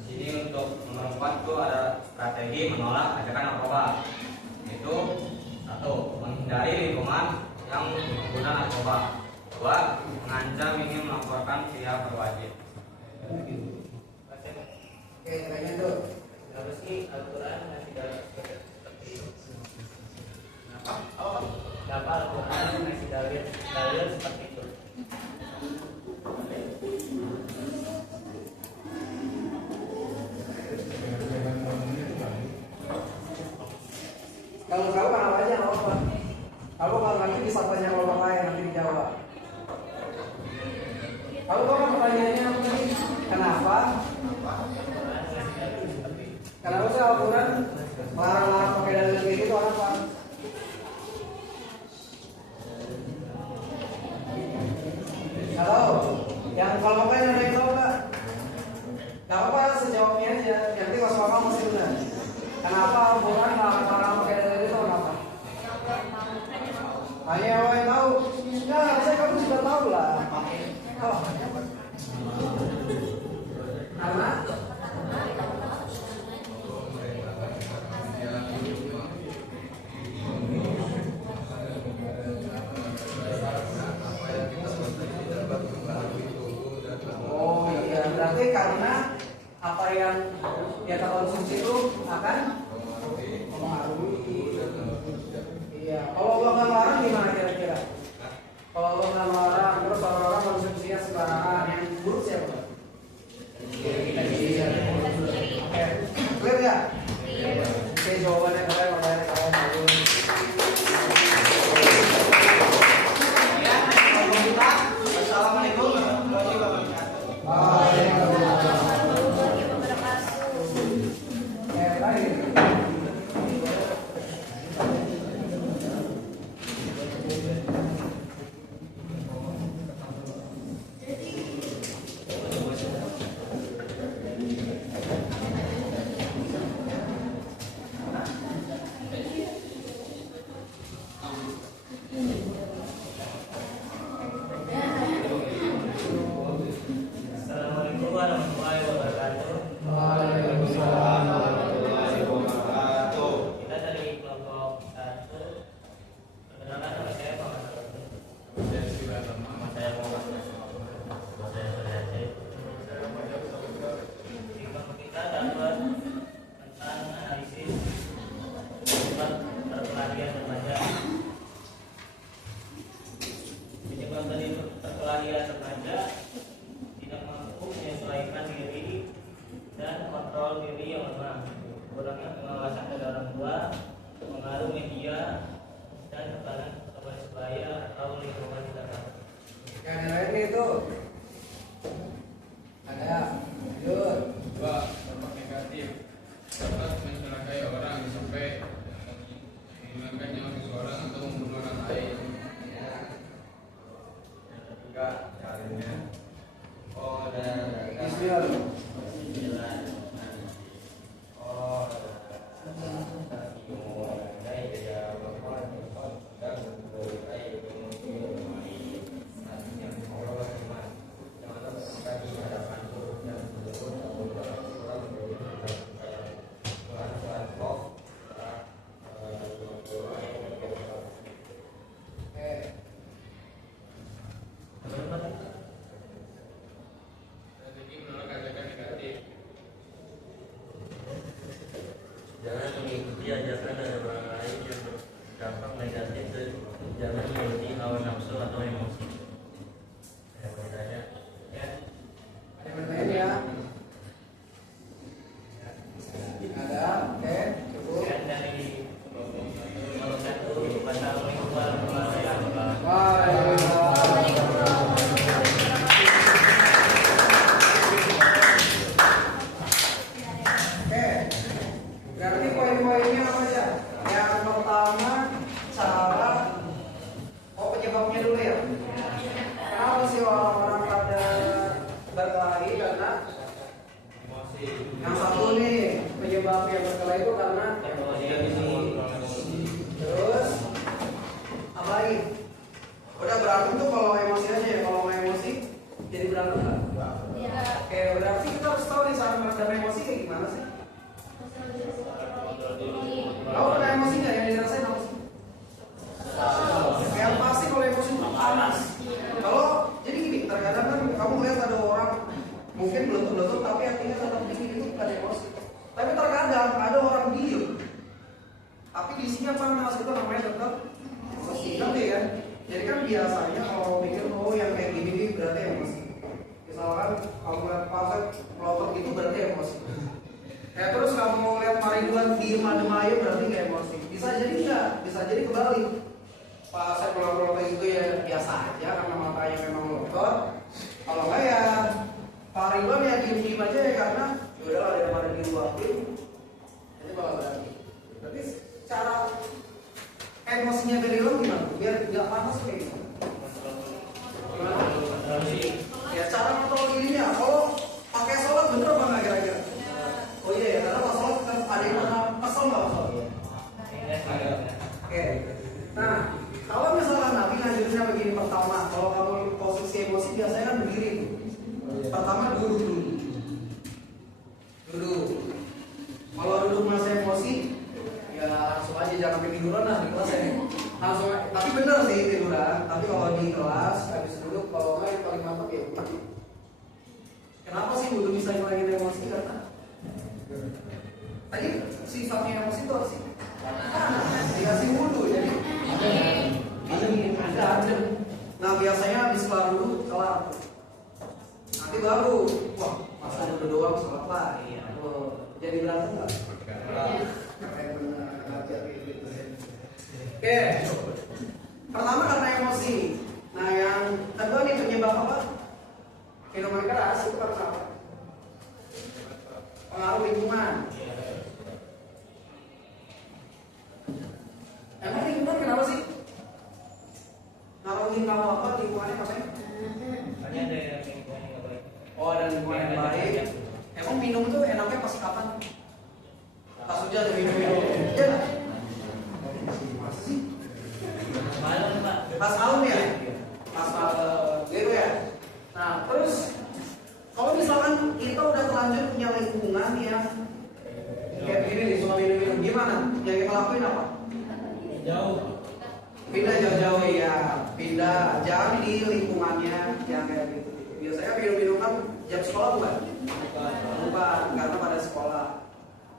Di sini untuk nomor 4 itu ada strategi menolak ajakan narkoba. Itu 1. Menghindari lingkungan yang menggunakan narkoba. 2. Mengancam ingin melaporkan pihak berwajib. Oke, tanya tuh. Kenapa sih Al-Quran ngasih dalil seperti itu? Apa? Kenapa Al-Quran ngasih dalil seperti itu? Kalau kamu kenapa aja nggak apa-apa. Kamu kalau nanti bisa tanya kelompok lain nanti dijawab. Kamu tahu kan pertanyaannya apa tadi? Kenapa? Kenapa sih Al-Quran melarang pakai dalil kayak gitu? Apa? Halo, yang kelompok lain ada yang tahu nggak? Gak apa-apa, sejawabnya aja. Nanti pas kamu masih benar. Kenapa Al-Quran melarang pakai dalil itu? Kenapa? Hanya yang tahu. Nah, harusnya kamu juga tahu lah. Oh. Karena oh iya, berarti karena apa yang kita konsumsi itu akan mempengaruhi. Iya, kalau Allah nggak larang gimana Assalamualaikum warahmatullahi wabarakatuh. Waalaikumsalam warahmatullahi wabarakatuh. Kita dari kelompok 1. Perkenalkan nama saya Muhammad Alwi. Nama saya Muhammad Alwi. Nama saya Suryati. Di kelompok kita dapat tentang analisis penyebab perkelahian remaja. Penyebab dari perkelahian remaja tidak mampu menyesuaikan diri dan kontrol diri yang lemah, kurangnya pengawasan dari orang tua, pengaruh media, dan tekanan teman sebaya atau lingkungan di dekat. Yang lain itu ada jujur. 2. Dampak negatif dapat mencelakai orang sampai menghilangkan nyawa seseorang atau membunuh orang lain. Yang ketiga, caranya. Oh, dan Bismillah. Strategi menolak ajakan negatif. Jangan mengikuti ajakan dari orang lain yang berdampak negatif dan jangan mengikuti hawa nafsu atau emosi. Ya, bertanya. Ya. Ada pertanyaan ya? Ada, oke, cukup. Sekian dari kelompok 1. Wassalamualaikum warahmatullahi wabarakatuh. Waalaikumsalam. Oke, berarti poin-poinnya apa aja? Yang pertama, cara penyebabnya dulu ya. Kenapa sih orang-orang pada berkelahi? Karena yang satu nih penyebabnya berkelahi itu karena terus apa lagi? Udah berantem tuh kalau emosi aja ya. Kalau nggak emosi jadi berantem nggak? Oke, berarti kita harus tahu nih saat meredam emosi kayak gimana sih? Kamu pernah emosi nggak yang dirasain apa sih? Yang pasti kalau emosi itu panas. Kalau jadi gini, terkadang kan kamu lihat ada orang mungkin beletuk-beletuk tapi hatinya tetap dingin, itu bukan emosi. Tapi terkadang ada orang diem, tapi di sini panas, itu namanya tetap emosi. Ngerti kan? Jadi kan biasanya kalau mikir oh yang kayak gini nih berarti emosi. Misalkan kamu lihat pasal melotot itu berarti emosi. Terus kamu lihat Mariduan diem adem aja berarti nggak emosi. Bisa jadi enggak, bisa jadi kebalik. Pas saya melotot itu ya biasa aja karena matanya memang melotot. Kalau nggak ya Pak Ridwan ya diem aja ya karena ya udahlah daripada diluapin. Jadi malah berarti cara emosinya dari lo gimana? Biar nggak panas kayak gitu. Gimana? Ya cara kontrol dirinya. Kalau pakai sholat bener apa nggak kira-kira? Oh iya ya, karena pas sholat kan ada yang pernah kesel nggak pas sholat? Oke. Nah, kalau misalkan Nabi ngajarinnya begini pertama, kalau kamu posisi emosi biasanya kan berdiri. Pertama duduk dulu. Duduk. Kalau duduk masih emosi, ya langsung aja jangan tiduran lah di kelas ya. Langsung. Tapi bener sih tiduran. Tapi kalau di kelas habis duduk, kalau nggak yang paling mantap ya. Kenapa sih wudhu bisa ngilangin emosi? Karena tadi sifatnya emosi itu apa sih? Dikasih wudhu jadi ada. Nah biasanya habis kelar wudhu kelar. Nanti baru, wah masa wudhu doang sholat lagi. Jadi berantem nggak? Oke. Pertama karena emosi. Nah yang kedua nih penyebab apa? Minuman keras itu karena apa? Pengaruh lingkungan. Emang lingkungan kenapa sih? Ngaruhin kamu apa? Lingkungannya ngapain? Hanya ada yang lingkungan yang nggak baik. Oh, ada lingkungan yang baik. Emang minum tuh enaknya pas kapan? Pas hujan minum. Iya nggak? Masa sih? Malam Pas malam ya? Pas malam, gitu ya. Nah, terus kalau misalkan kita udah terlanjur punya lingkungan yang kayak gini nih, suka minum-minum, gimana? Yang kita lakuin apa? Jauh. Pindah jauh-jauh ya, pindah, jangan di lingkungannya yang kayak gitu. Biasanya minum-minum kan jam sekolah bukan? Bukan, karena pada sekolah.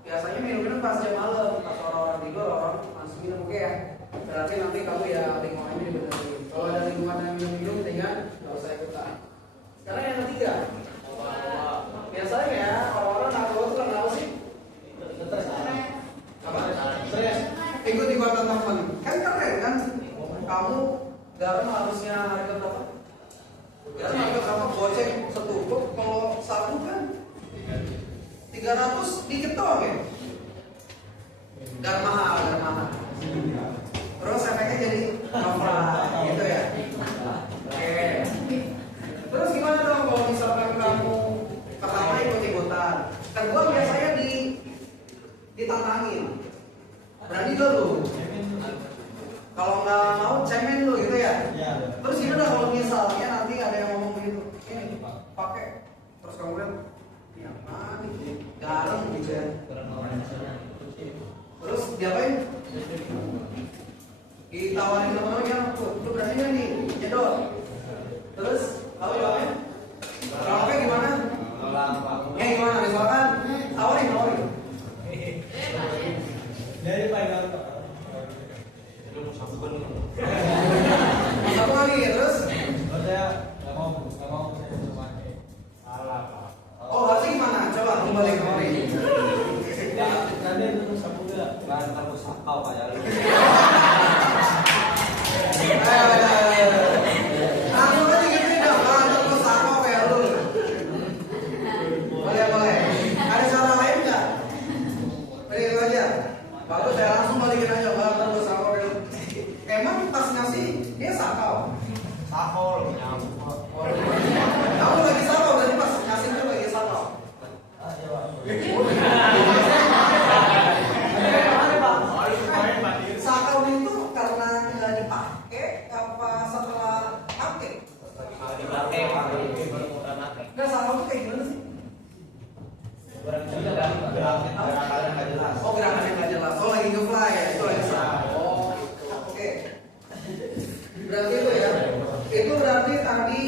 Biasanya minum-minum pas jam malam, pas orang-orang tidur, orang langsung minum, oke ya. Berarti nanti kamu ya lingkungannya dibenerin. Kalau ada lingkungan yang minum-minum, dengan nggak usah ikutan. Sekarang yang ketiga, biasanya orang-orang narkoba itu kenapa sih? Stres. Apa? Stres. Ikut-ikutan teman. Kan keren kan? Kamu garam harusnya harga berapa? Garam harga berapa? Goceng setubuk. Kalau sabu kan 300 dikit doang ya? Garam mahal. Terus efeknya jadi apa? Gitu ya? Oke. Terus gimana dong kalau misalkan kamu pertama ikut-ikutan, kedua biasanya ditantangin, berani gak lu? Kalau nggak mau cemen lu gitu ya? Terus gimana kalau misalnya nanti ada yang ngomong begitu, ini pakai, terus kamu bilang, yang mana nih? Garam gitu ya? Terus diapain? Ditawarin teman-teman, lu berani nggak nih? Jedot. Terus kamu jawabnya? Jawabnya gimana? Gimana? Misalkan tawarin. Dari Pak. Satu lagi ya, terus? Saya nggak mau salah Pak. Oh, harusnya gimana? Coba kembali. Nanti itu sapu gak? Kan aku sakau kayak lu. Langsung aja gitu ya, terus sama kayak lu. Boleh. Ada cara lain nggak? Beri itu aja. Bagus, saya langsung balikin aja. Terus sama kayak lu. Emang pas ngasih dia sakau. Sakau nyamuk. Kamu lagi sakau, berarti pas ngasih itu lagi sakau. Sakau itu karena nggak dipakai apa setelah pakai? Dipakai, baru udah pakai. Nggak, sakau itu kayak gimana sih? Gerakannya nggak jelas. Oh, gerakannya nggak jelas. Oh, lagi ngefly ya, itu lagi sakau. Oh, gitu. Oke. Berarti itu ya. Itu berarti tadi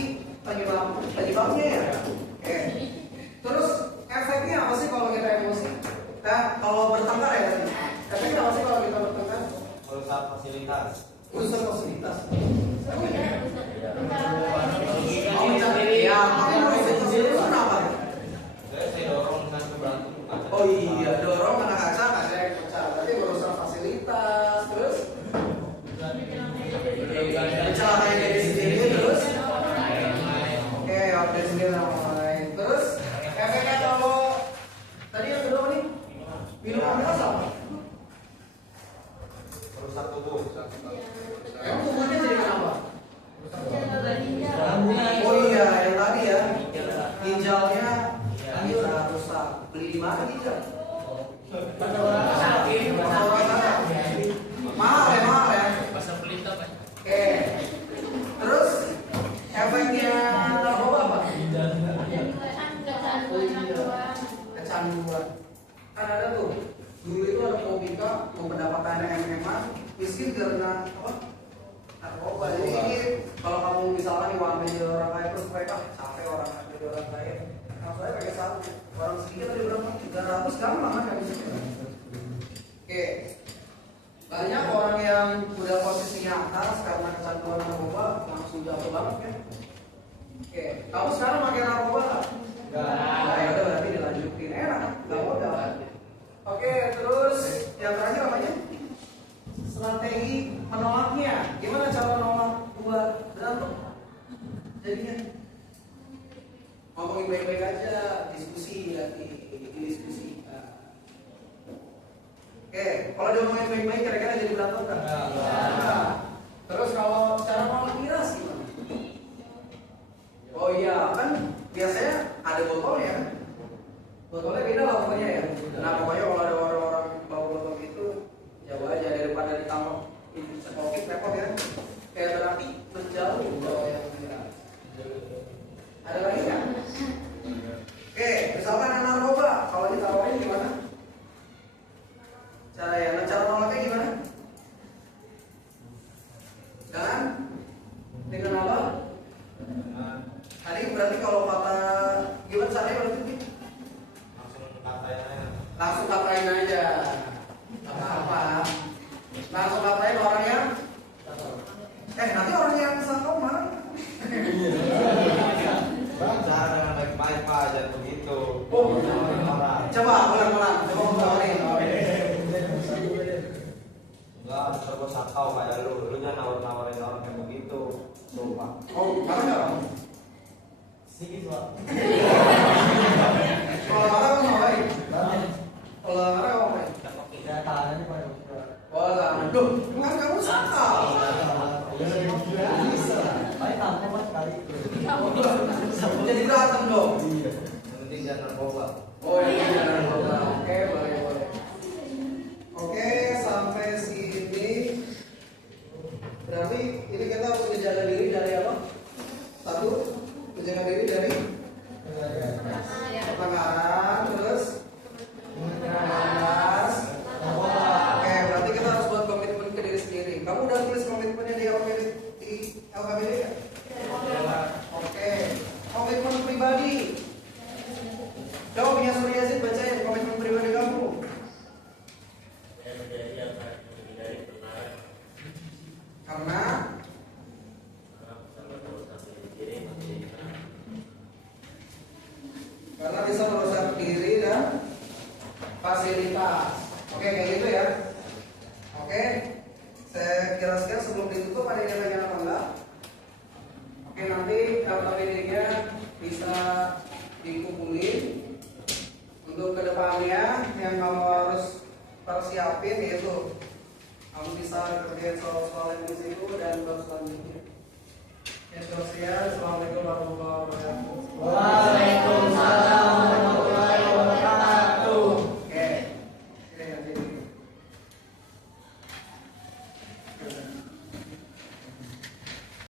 penyebabnya ya. Oke. Terus efeknya apa sih kalau kita emosi? Kalau bertengkar ya tadi. Efeknya apa sih kalau kita bertengkar? Merusak fasilitas. Urusan fasilitas. Oh, Ya, tapi merusak fasilitas kenapa? Saya dorong kan ke berantem. Oh iya, dorong kena kaca yang pecah. Berarti merusak fasilitas. Terus kecelakaan dari sendiri terus. Oke, dari sendiri sama lain. Terus efeknya kalau tadi yang kedua nih minuman keras apa? Merusak tubuh. Yang tubuhnya jadi kenapa? Oh iya, yang tadi ya, ginjalnya bisa rusak. Beli di mana ginjal? Mahal ya. Oke. Terus efeknya narkoba apa? Kecanduan. Kan ada tuh. Dulu itu ada komika, mau pendapatannya MMA, miskin karena apa? Narkoba. Jadi ini kalau kamu misalnya uang jadi orang kaya terus mereka capek orang jadi orang kaya. Nah, saya pakai satu. Orang sedikit tadi berapa? 300 gampang kan bisa. Oke. Banyak orang yang udah posisinya atas karena kecanduan narkoba langsung jatuh banget kan. Oke, kamu sekarang pakai narkoba nggak? Nggak. Ya udah berarti dilanjutin, enak, nggak modal. Oke, terus yang terakhir apanya? Strategi menolaknya. Gimana cara menolak buat berantem? Jadinya ngomongin baik-baik aja, diskusi lagi, diskusi. Oke, kalau diomongin baik-baik kira-kira jadi berantem kan? Nah, terus kalau cara menolak miras gimana? Oh iya, kan biasanya ada botolnya kan? Botolnya beda lah pokoknya ya. Nah pokoknya kalau ada orang-orang bawa botol gitu, jauh aja daripada ditambah ini sekokit repot ya. Kayak berarti tampil mas kali. Jadi berantem dong. Iya. Yang penting jangan narkoba. Oh iya, narkoba. Oke, boleh. Oke, sampai sini. Berarti ini kita harus menjaga diri dari apa? Satu, menjaga diri dari pertengkaran, terus meneras. Oke, berarti kita harus buat komitmen ke diri sendiri. Kamu udah tulis komitmennya di LKBD ya? Oke, komitmen pribadi. Coba punya Surya Yazid bacain komitmen pribadi kamu. Karena bisa merusak diri dan fasilitas. Oke, kayak gitu ya. Oke, saya kira sebelum ditutup ada yang tanya apa enggak? Oke, nanti LKBD-nya bisa dikumpulin untuk kedepannya yang kamu harus persiapin, yaitu kamu bisa kerjain soal-soal yang di situ dan selanjutnya